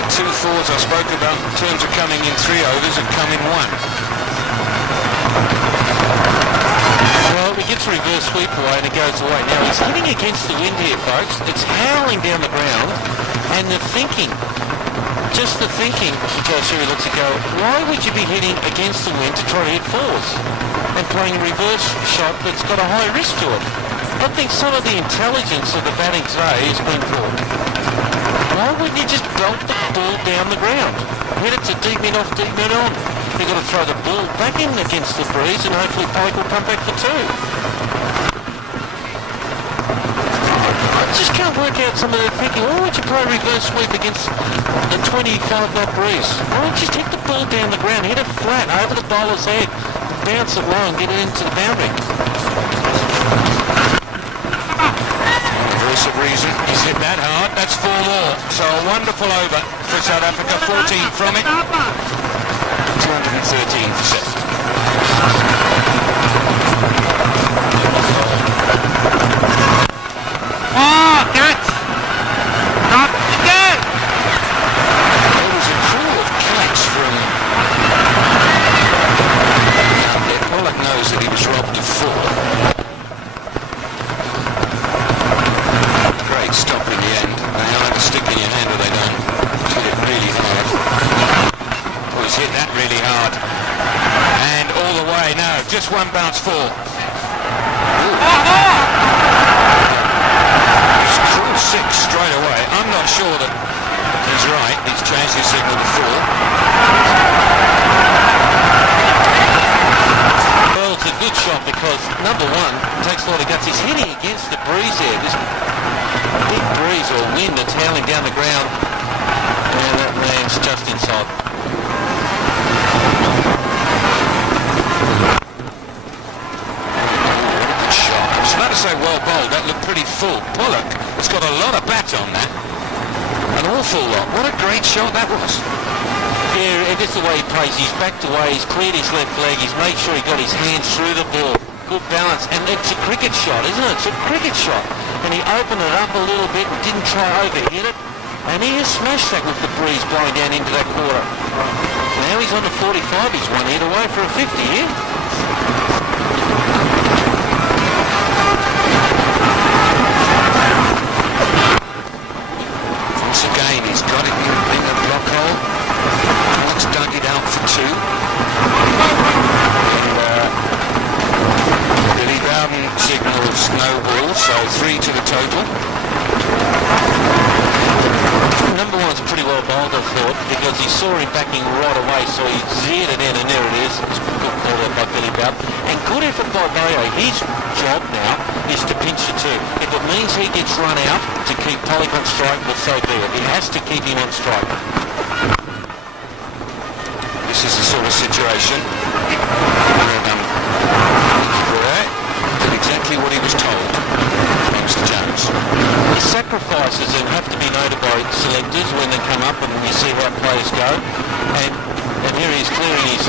the 2 fours I spoke about in terms of coming in 3 overs have come in 1. Well, we get to reverse sweep away and it goes away. Now he's hitting against the wind here, folks. It's howling down the ground, and they're thinking just the thinking, Joe Sherry lets it go, why would you be hitting against the wind to try to hit fours and playing a reverse shot that's got a high risk to it? I think some of the intelligence of the batting today has been poor. Why wouldn't you just belt the ball down the ground? Hit it to deep in off, deep in on. You've got to throw the ball back in against the breeze and hopefully Pike will come back for two. I just can't work out some of the thinking. Why would you play a reverse sweep against a 25 knot breeze? Why don't you just hit the ball down the ground, hit it flat over the bowler's head, bounce it low and get it into the boundary? Voice of reason, he's hit that hard, that's 4 more. So a wonderful over for South Africa, 14 from it. 213 for set. Oh, catch! Stop, again! There was a call of catch from... Pollock knows that he was robbed of 4. Great stop in the end. They either stick in your hand or they don't. Hit it really hard. Oh, he's hit that really hard. And all the way, no, just one bounce 4. Cruel 6 straight away. I'm not sure that he's right. He's changed his signal to 4. Well, it's a good shot because, number one, it takes a lot of guts. He's hitting against the breeze here. This big breeze or wind that's howling down the ground. And that lands just inside. Good shot. I was about to say well bowled. That looked pretty full. Pollock has got a lot of bat on that. An awful lot. What a great shot that was. Yeah, and just the way he plays, he's backed away, he's cleared his left leg, he's made sure he got his hands through the ball. Good balance, and it's a cricket shot, isn't it? It's a cricket shot. And he opened it up a little bit and didn't try to overhit it. And he has smashed that with the breeze blowing down into that quarter. Now he's on the 45, he's 1 hit away for a 50 here. Once again, he's got it in the block hole. Alex dug it out for 2. And Billy Bowden signals no ball, so 3 to the total. Number one's pretty well bowled, I thought, because he saw him backing right away, so he zeered it in, and there it is. It's a good call there by Billy Bowden. And good effort by Bayo. His job now is to pinch the 2. If it means he gets run out to keep Pollock on strike, well, so be it. He has to keep him on strike. This is the sort of situation where did exactly what he was told. Mr. Jones. The sacrifices that have to be noted by selectors when they come up and you see how players go. And here he's clearing his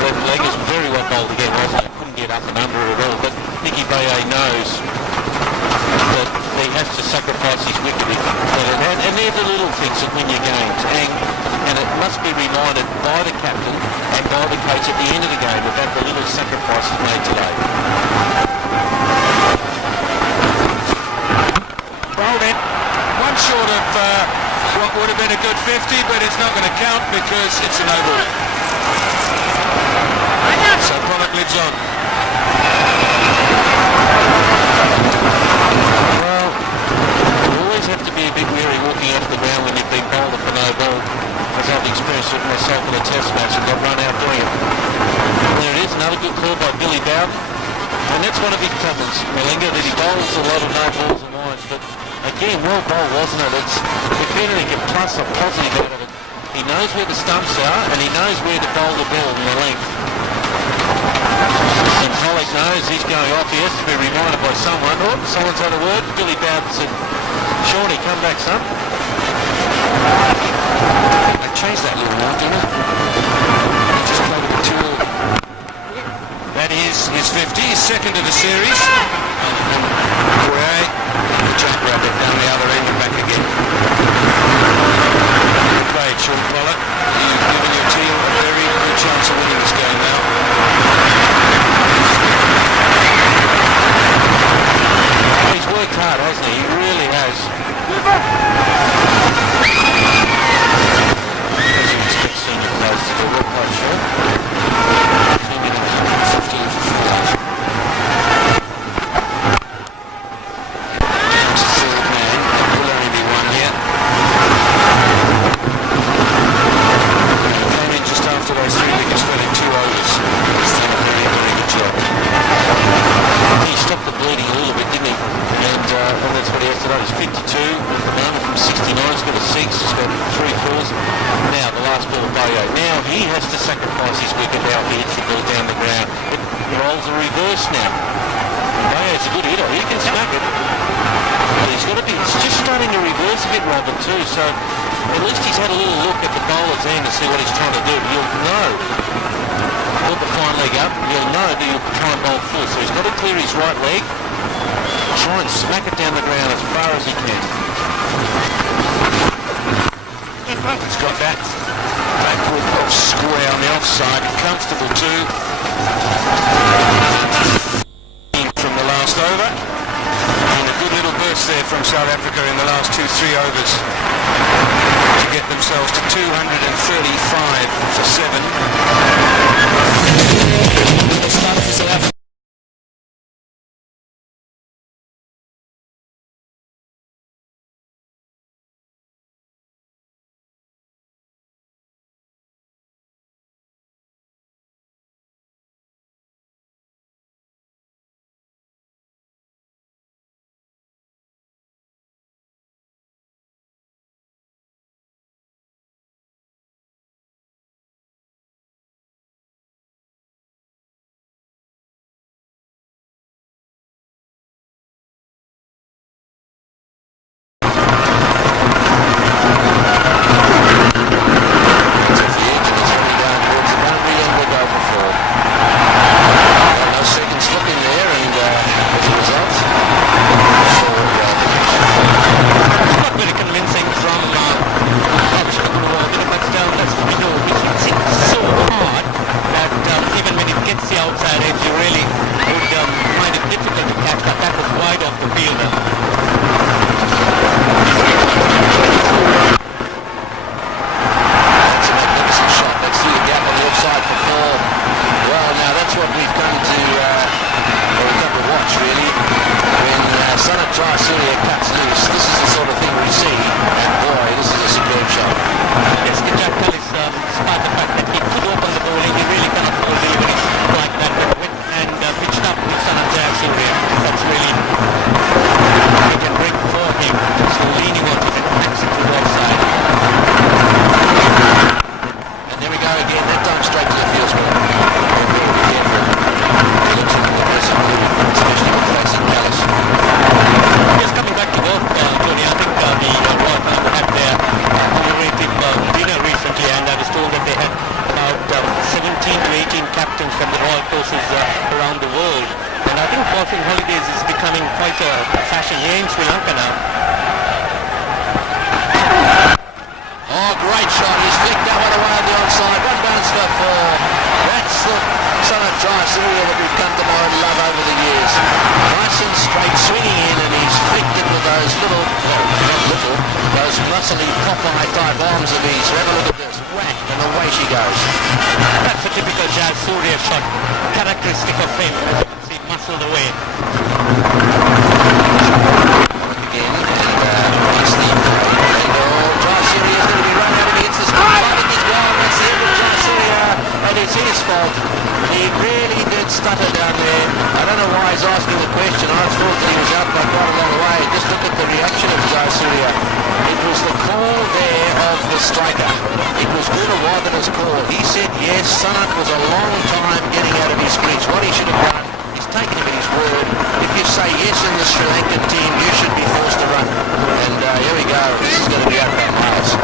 left leg. It's very well bowled again, wasn't it? Couldn't get up and under it at all. But Nicky Baye knows that he has to sacrifice his wicket. And they're the little things that win your games. And it must be reminded by the captain and by the coach at the end of the game about the little sacrifices made today. Bowled in. One short of what would have been a good 50, but it's not going to count because it's an over. So Pollock lives on. Well, you always have to be a bit wary walking off the ground when you've been bowled for no ball. As I've experienced it myself in a test match and got run out doing it. There it is, another good call by Billy Bowden. And that's one of his problems, Malinga, that he bowls a lot of no balls and wines, but again, well bowled, wasn't it? It's, if anything, a plus or positive out of it. He knows where the stumps are, and he knows where to bowl the ball in the length. And Pollock knows he's going off. He has to be reminded by someone. Oh, someone's had a word. Billy Bowden said, Shawnee, come back, son. They changed that little more, didn't it? They just played with 2 all. That is his 50, his second of the series. Away, the jump rabbit down the other end and back again. Good played, Sean Pollock. You've given your team a very good chance of winning this game now. He's worked hard, hasn't he? He really has. like it. But he's got to be, he's just starting to reverse a bit, Robin, too, so at least he's had a little look at the bowler's end to see what he's trying to do. You'll know, put the fine leg up, you'll know that you'll try and bowl full, so he's got to clear his right leg, try and smack it down the ground as far as he can. He's got that backward off square on the offside, comfortable too. From the last over, and a good little burst there from South Africa in the last 2-3 overs to get themselves to 235 for 7. Fashion here in Sri Lanka now. Oh, great shot. He's flicked that one away on the onside. One bounce for 4. That's the son of Jayasuriya that we've come to know and love over the years. Nice and straight, swinging in, and he's flicked it with those little, well, not little, those muscly Popeye type arms of his. Have a look at this. Whack, and away she goes. That's a typical Jayasuriya shot. Characteristic of him. As you can see, muscled away. It's his fault. He really did stutter down there. I don't know why he's asking the question. I thought that he was out by quite a long way. Just look at the reaction of Jayasuriya. It was the call there of the striker. It was Gunawardana's call. He said yes. Sanat was a long time getting out of his crease. What he should have done, he's taken him at his word. If you say yes in the Sri Lankan team, you should be forced to run. And here we go. This is going to be out by miles.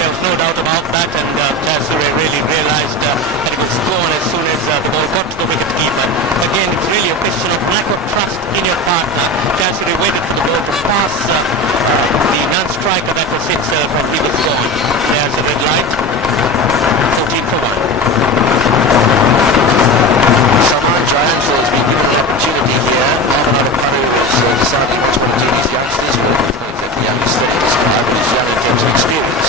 There was no doubt about that, and Jayasuriya really realised that it was gone as soon as the ball got to the wicket-keeper. Again, it's really a question of lack of trust in your partner. Jayasuriya waited for the ball to pass the non-striker that was himself, and he was gone. There's a red light. 14 for 1. Saman Jayanthal has been given an opportunity here. Paru is deciding what's going to do these youngsters. The youngest that is described, but he's young in terms of experience.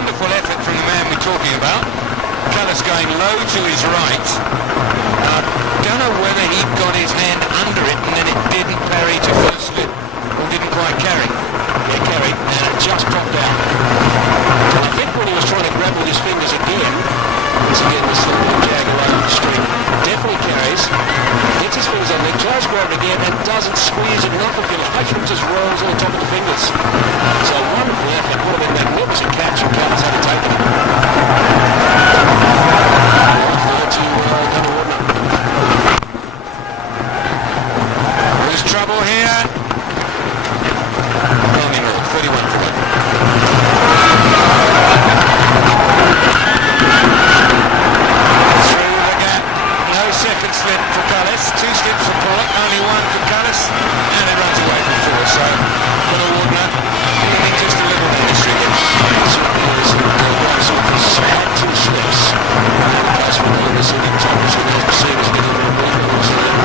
wonderful effort from the man we're talking about. Cullis going low to his right. I don't know whether he got his hand under it and then it didn't parry to first slip, or didn't quite carry. Yeah, carried, and it just popped out. And I think when he was trying to grab with his fingers again, once again this little jag away from the street, definitely carries, gets his fingers on there, tries to grab it again, and doesn't squeeze it enough, if you like, it just rolls on the top of the fingers. So wonderful effort, would have been a magnificent catch if Cullis had taken it. There's trouble here. Only 31 for one. Through the gap. No second slip for Cullis. 2 slips for Pollock. Only 1 for Cullis. And it runs away from 4. So, for the Wardner, feeling just a little ministry here. Had 2 slips. That's what all the sitting tops and the receivers getting a bit of as well.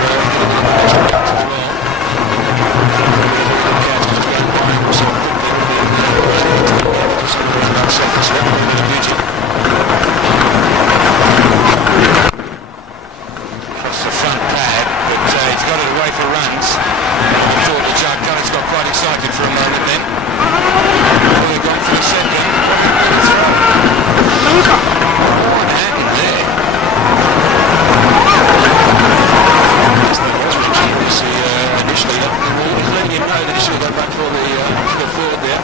Across the front pad, but he's got it away for runs. I thought the Jack Cullis got quite excited for a moment then. Well, they've gone for a second. What a throw. One-handed there. Initially, he's letting him know that he should have gone back for the forward there.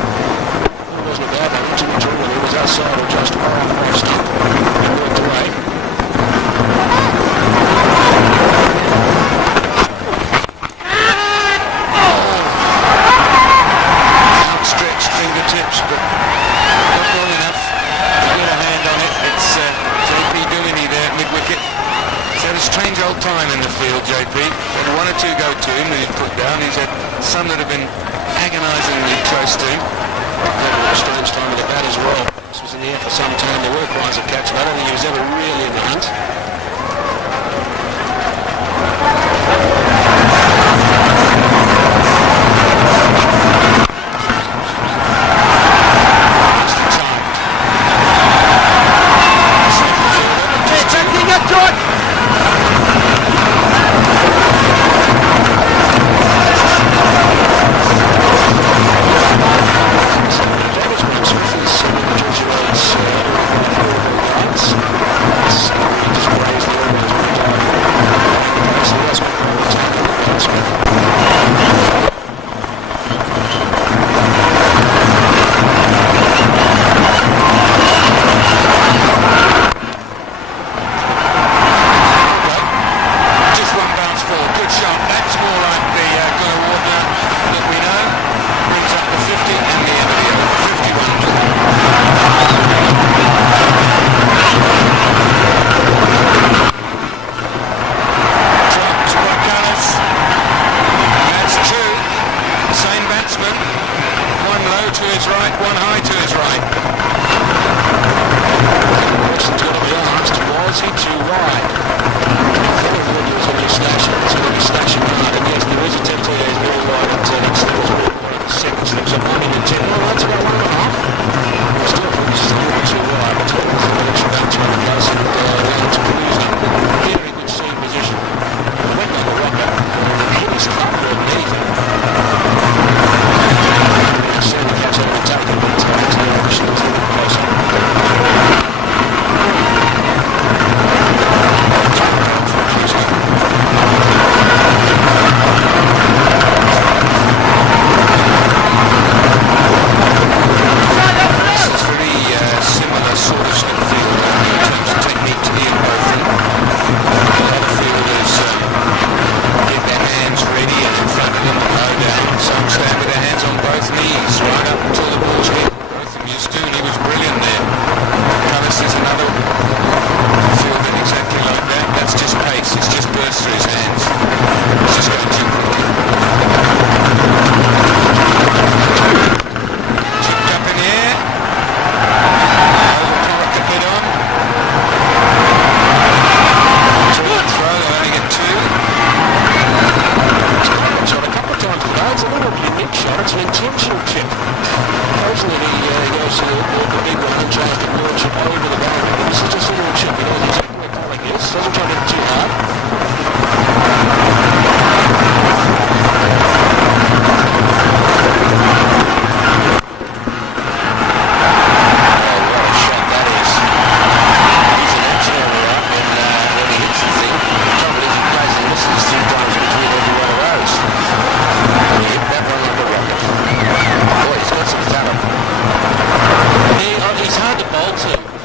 It wasn't a bad one, Jimmy Jordan. He was outside or just off stump and walked away. Outstretched fingertips, but not long enough to get a hand on it. It's JP Dooney there at mid-wicket. He's had a strange old time in the field, JP. Had 1 or 2 go to him that he's put down. He's had some that have been agonisingly close to him. A strange time with the bat as well. This was in the air for some time. There were cries of catch, but I don't think he was ever really in the hunt.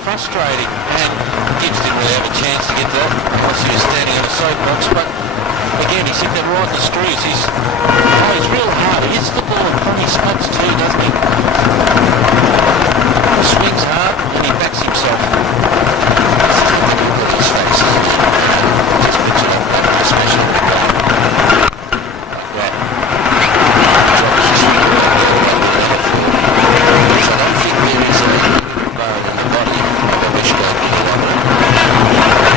frustrating, and Gibbs didn't really have a chance to get to that whilst he was standing on a soapbox, but again, he's hit that right in the screws. He's real hard. He hits the ball in funny spots too, doesn't he? He swings hard and he backs himself. His face. Just picture that smash it. Yeah. So I don't think there is a bone in the body of a wish guard in the other. I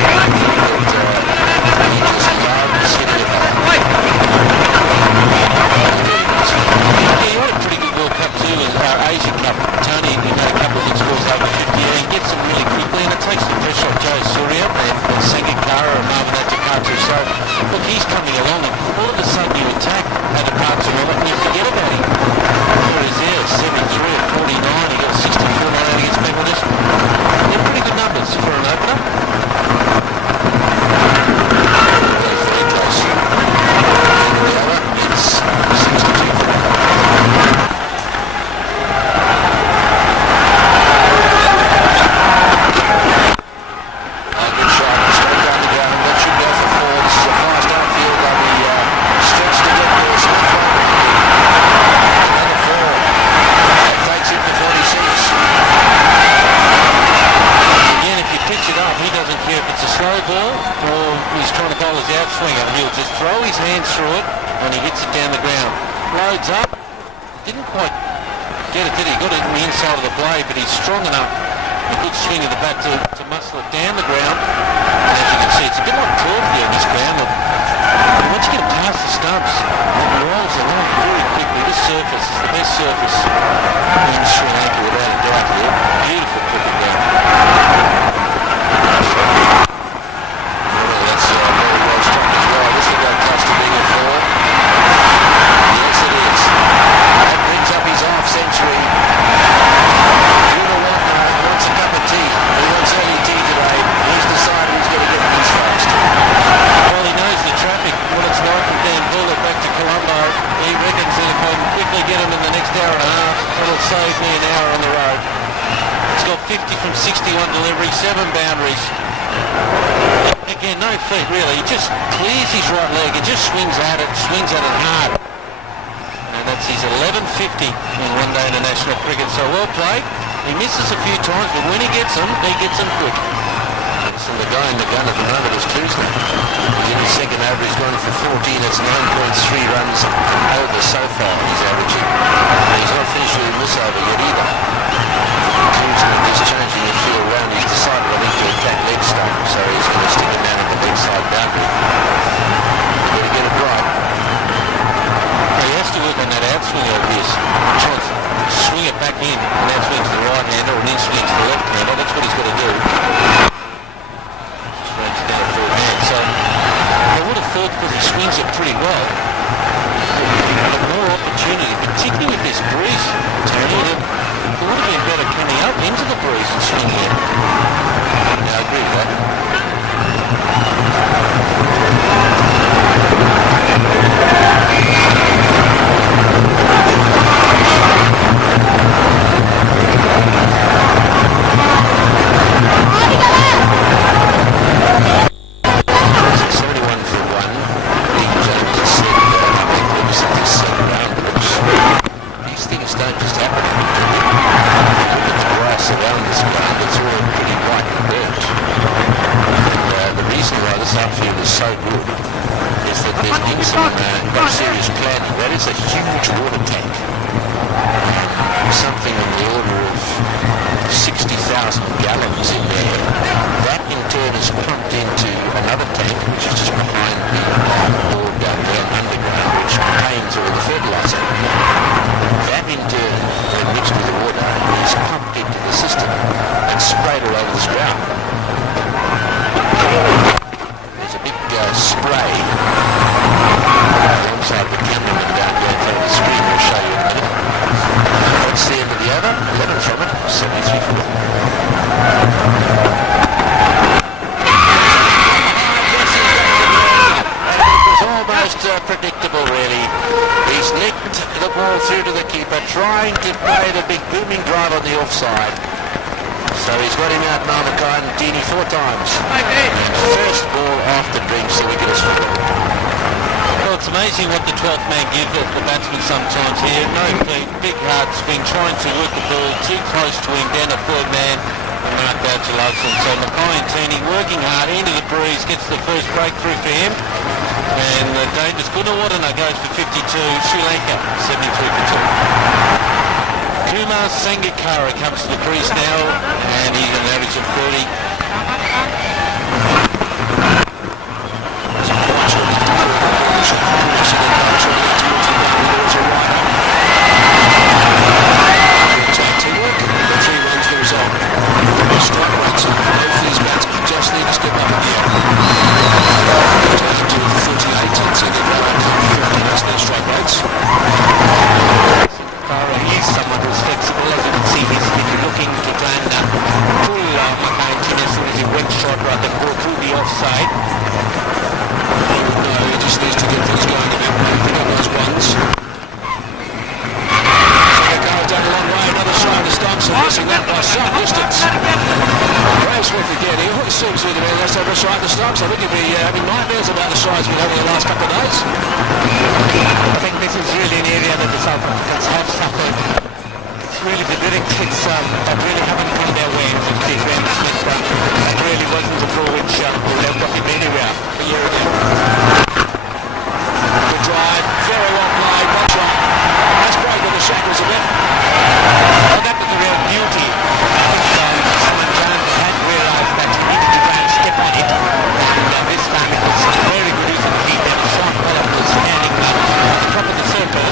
think that he just loves hitting it back. Yeah, he had a pretty good World Cup too, Asian Cup. Tony, he made a couple of good scores over 50. He gets them really quickly, and it takes the pressure off Joe Surya and Sangakkara and Marvin Atakatu. So, look, he's coming along, and all of a sudden you attack Atakatu and you forget about him. There he is there, 73 at 49. He got 64 not out against Bangladesh. They're pretty good numbers for an opener. Very close. And the other, it's 62. Throw his hands through it and he hits it down the ground. Loads up. Didn't quite get it, did he? Got it in the inside of the blade, but he's strong enough. A good swing of the bat to muscle it down the ground. And as you can see, it's a bit like turf here on this ground. But once you get past the stumps, it rolls along very quickly. This surface is the best surface in Sri Lanka without a doubt here. Beautiful cricket ground. Save me an hour on the road. It's got 50 from 61 delivery, 7 boundaries. Again, no feet really. He just clears his right leg and just swings at it hard. And that's his 1150 in one-day international cricket. So well played. He misses a few times, but when he gets them quick. And the guy in the gun at the moment is Tuesday. He's in his second over, he's gone for 14, that's 9.3 runs over so far he's averaging. And he's not finished with this over yet either. Tuesday just changing the field round, he's decided I need to attack leg stump, so he's going to stick him down at the leg side boundary. He's going to get it right. He has to work on that outswing of his. Try to swing it back in, and outswing to the right hander, and then swing to the left hander. That's what he's got to do. So I would have thought because he swings it pretty well, more opportunity, particularly with this breeze. Tony, it would have been better coming up into the breeze and swinging it. Yeah, I agree with that. Predictable really. He's nicked the ball through to the keeper, trying to play the big booming drive on the offside. So So he's got him out now, McKay and Deeney 4 times. First ball after drinks, the wicket is full. Well, it's amazing what the 12th man gives the batsman sometimes here. No feet, big hard swing, trying to work the ball too close to him, down a third man, and marked out to Larson. So McKay and Tini working hard into the breeze, gets the first breakthrough for him. And Davis Gunawadana goes for 52, Sri Lanka 73 for 2. Kumar Sangakkara comes to the crease now, and he's an average of 30. I think you'll be having nightmares about the sides we've had in the last couple of days. I think this is really an area that the South Africans have suffered. It's really the direct hits that really haven't come their way with Steve Smith. That really wasn't a throw which would have got him anywhere a year ago. Good drive, very well played, that's right. That's broken the shackles a bit. Well, that was the real beauty. I think Salman Khan had realised that he needed to try and step on it. And this time it was very good use of the feet. And Sean Pollard was standing at the top of the circle.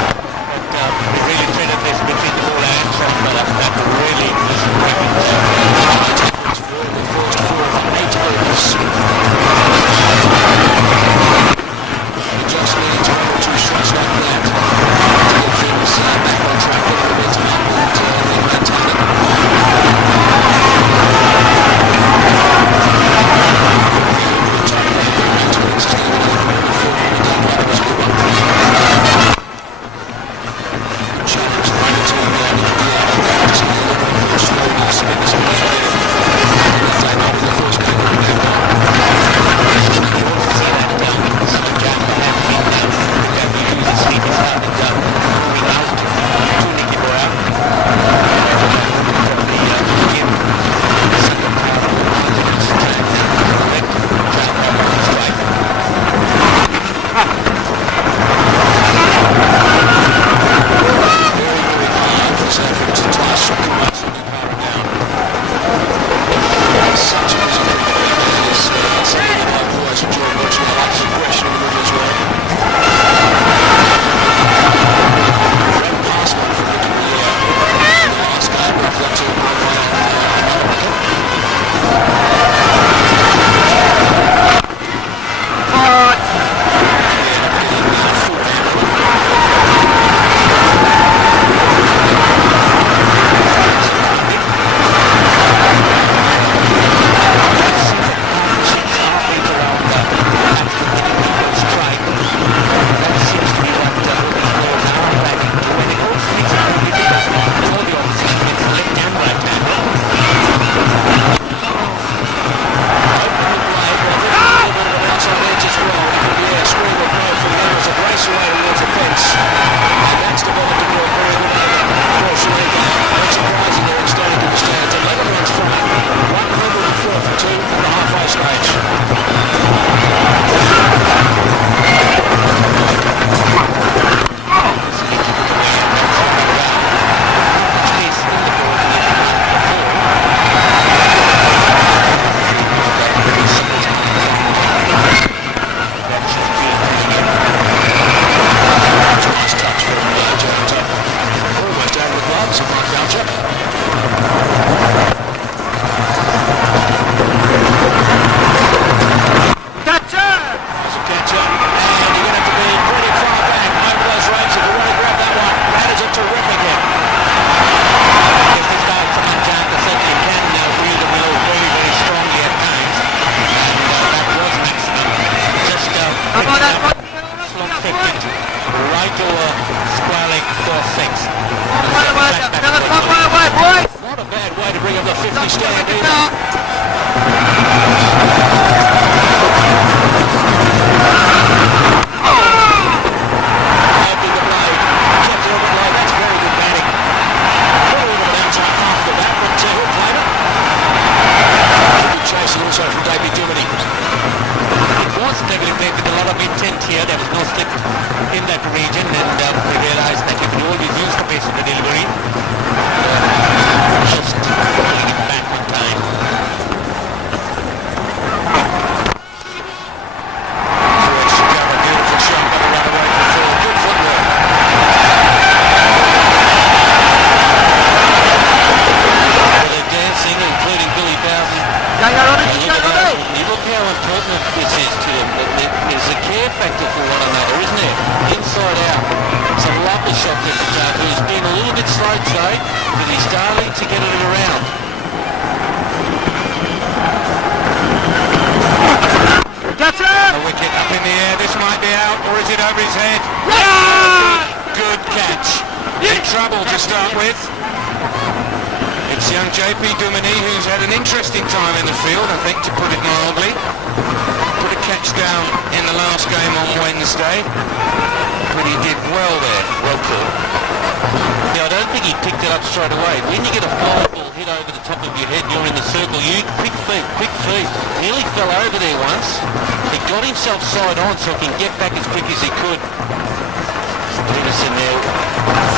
But he really threaded this between the bowler and Sean Pollard. That really was a great earthly stand either. Open the blade, kept it on the blade, that's very good batting. Put a little bounce up after that, but he'll play it. Good chasing also from David Duminy. It was negative there with a lot of intent here. There was no slip in that region, and we realised that if you always use the pace of the delivery, just pulling it back on time. Beautiful shot by the runaway for four. Good footwork. They're dancing, including Billy Bowden. You look how important this is to them. There's a care factor for one another, isn't there? Inside out. It's a lovely shot there for Tapu. He's been a little bit slow today, but he's starting to get it around. A wicket up in the air. This might be out, or is it over his head? Yeah! Good catch. In trouble to start with. It's young JP Duminy, who's had an interesting time in the field, I think, to put it mildly. Put a catch down in the last game on Wednesday, but he did well there. Well caught. Yeah, I don't think he picked it up straight away. When you get a fly ball hit over the top of your head and you're in the circle, you quick feet. Nearly fell over there once. He got himself side on so he can get back as quick as he could. Peterson there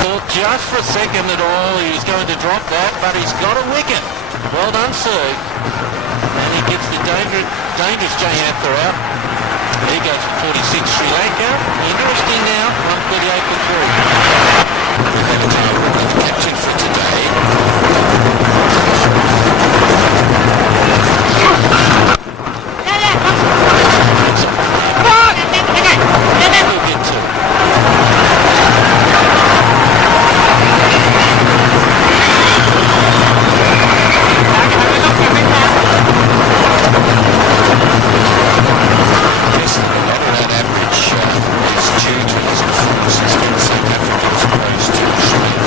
thought just for a second that he was going to drop that, but he's got a wicket. Well done, sir. And he gets the dangerous Jay Anther out. There he goes for 46, Sri Lanka. Interesting now, 138 for 3. Captain for today. We'll get to. Yes, a lot of that average is due to his performances in South Africa as opposed to Australia.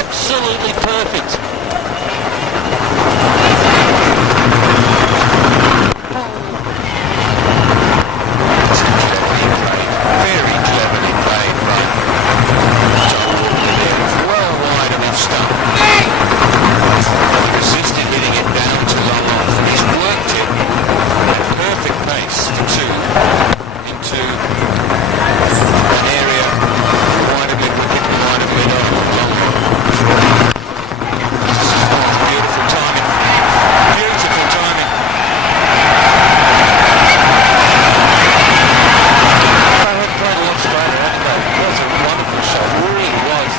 Absolutely perfect. Very cleverly played, but well wide enough stump. He resisted hitting it down to long off, and he's worked it at perfect pace for two into an area wide of mid-wicket and wide of mid-off. Beautiful timing. Beautiful timing. They had played a lot straighter, haven't they? That was a wonderful shot. Really was.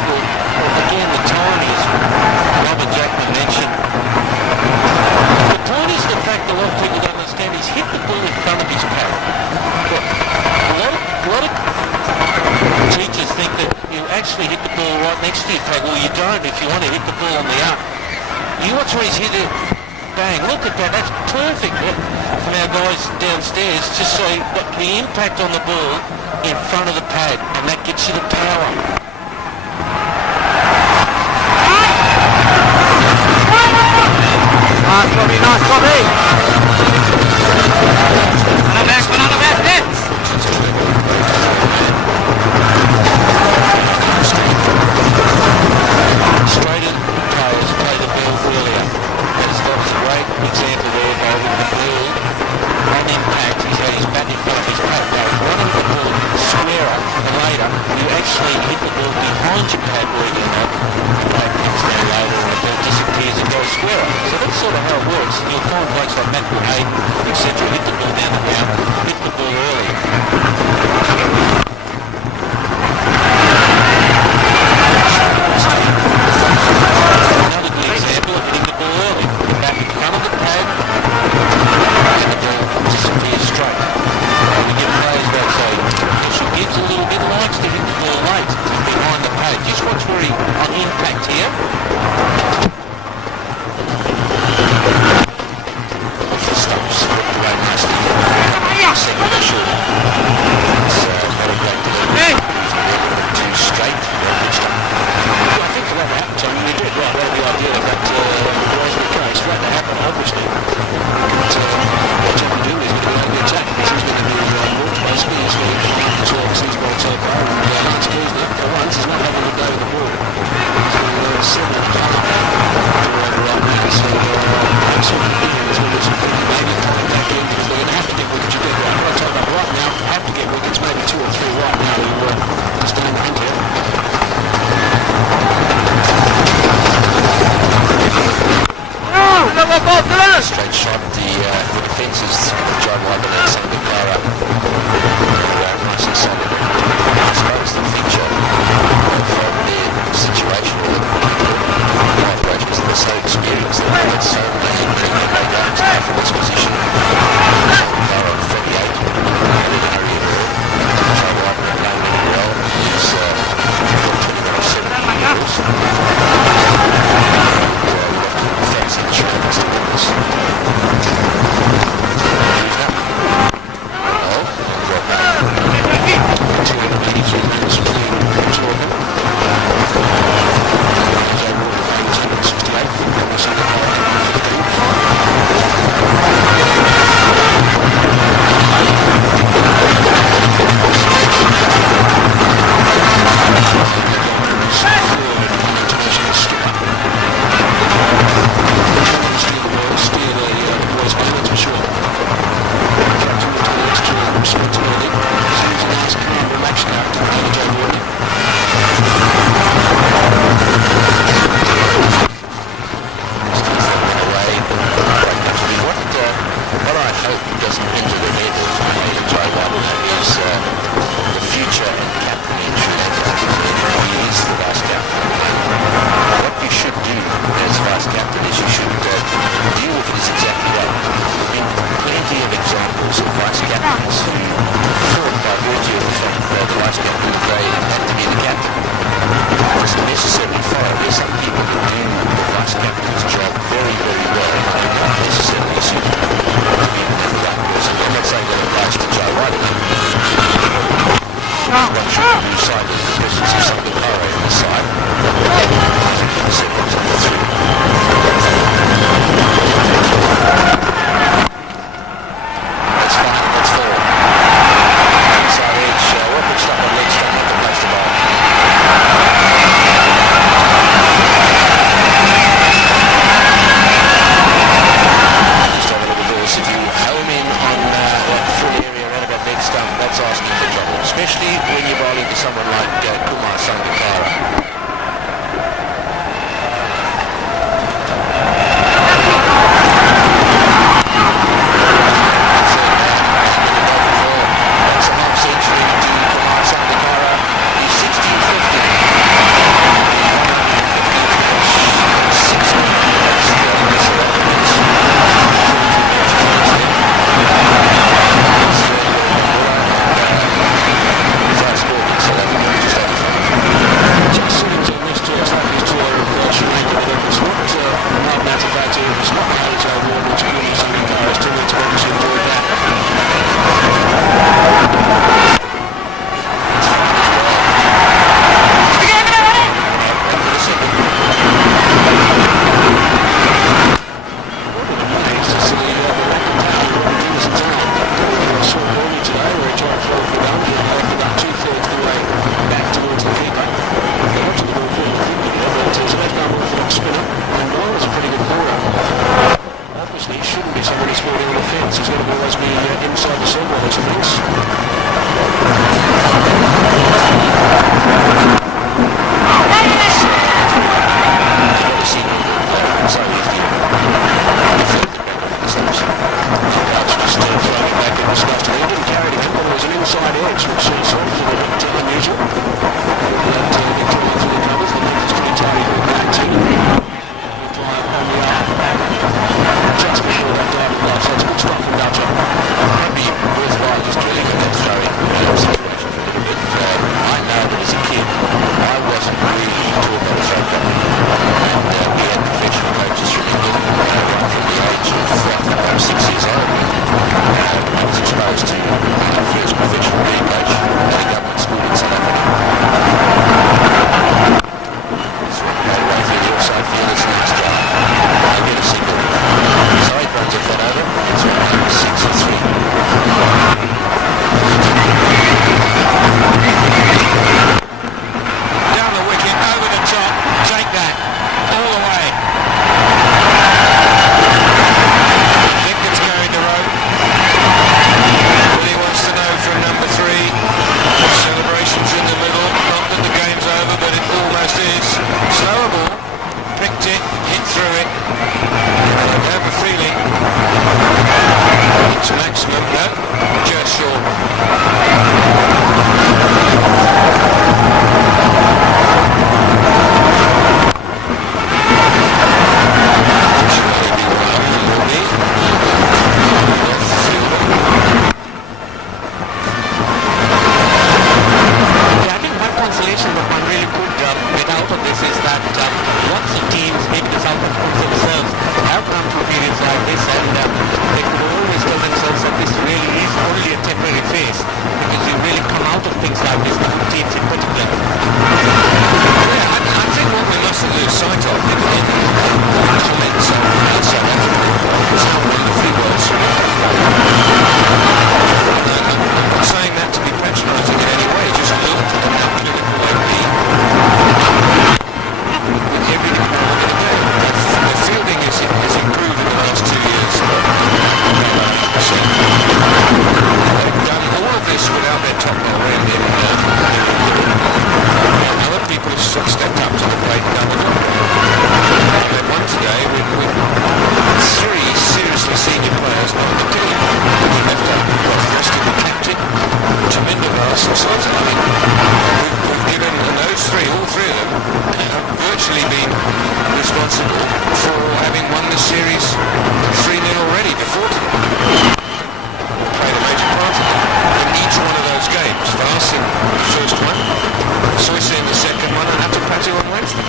Again, the tone is Robert Jackman mentioned. The point is the fact that a lot of people don't understand he's hit the ball in front of his pad. A lot of teachers think that you actually hit the ball right next to your pad. Well, you don't if you want to hit the ball on the up. You watch where he's hit it. Bang, look at that, that's perfect from our guys downstairs, just so you've got the impact on the ball in front of the pad, and that gets you the power. Nice, Bobby, nice, Bobby! Another back, there! Straighten players play the ball earlier. That was a great example there by with the ball on impact. He's had his bat in front of his pad. Now he's running the ball squarer, and later you actually hit the ball behind your pad, believe it or not. The pad comes down later and the ball disappears and goes squarer. So that's sort of how it works. You'll find blokes like doesn't enter the net of Joe Wadana is the future and captain in Sri Lanka. He is the vice captain. What you should do as vice captain is you should deal with it as exactly that. There have been plenty of examples of vice captains who thought by virtue of the fact that the vice captain they had to be the captain. It wasn't necessarily follow. There's some people who do the vice captain's job very, very well and are not necessarily suited to be the right person. I'm not saying that it applies to Joe Wadana. One should lose sight of the presence of something lower in the side. That's fine, that's four. Inside edge, Walker stuck on legs, don't have to place the ball. Just have a look at this. If you home in on that full area around about leg stump, that's asking for trouble. Especially when you're bowling to someone like Kumar Sangakkara. From number responsible for having won the series 3-0 already before today. Played a major part in each one of those games. Vars in the first one, Soysa in the second one, and Atapatu on Wednesday.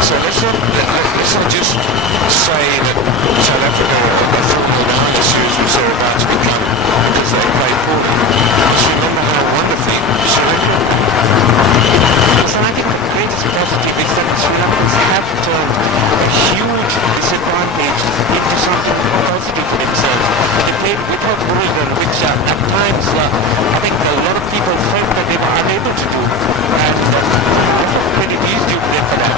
So let's not just say that South Africa are falling behind the series which they're about to become because they played poorly. Let's remember how wonderfully Sri Lanka. So I think the greatest positive is that Sri Lankans have turned a huge disadvantage into something positive for themselves. They played without Mulligan, which at times I think a lot of people felt that they were unable to do, and a lot of credit is due to them for that.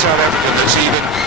South Africa that's even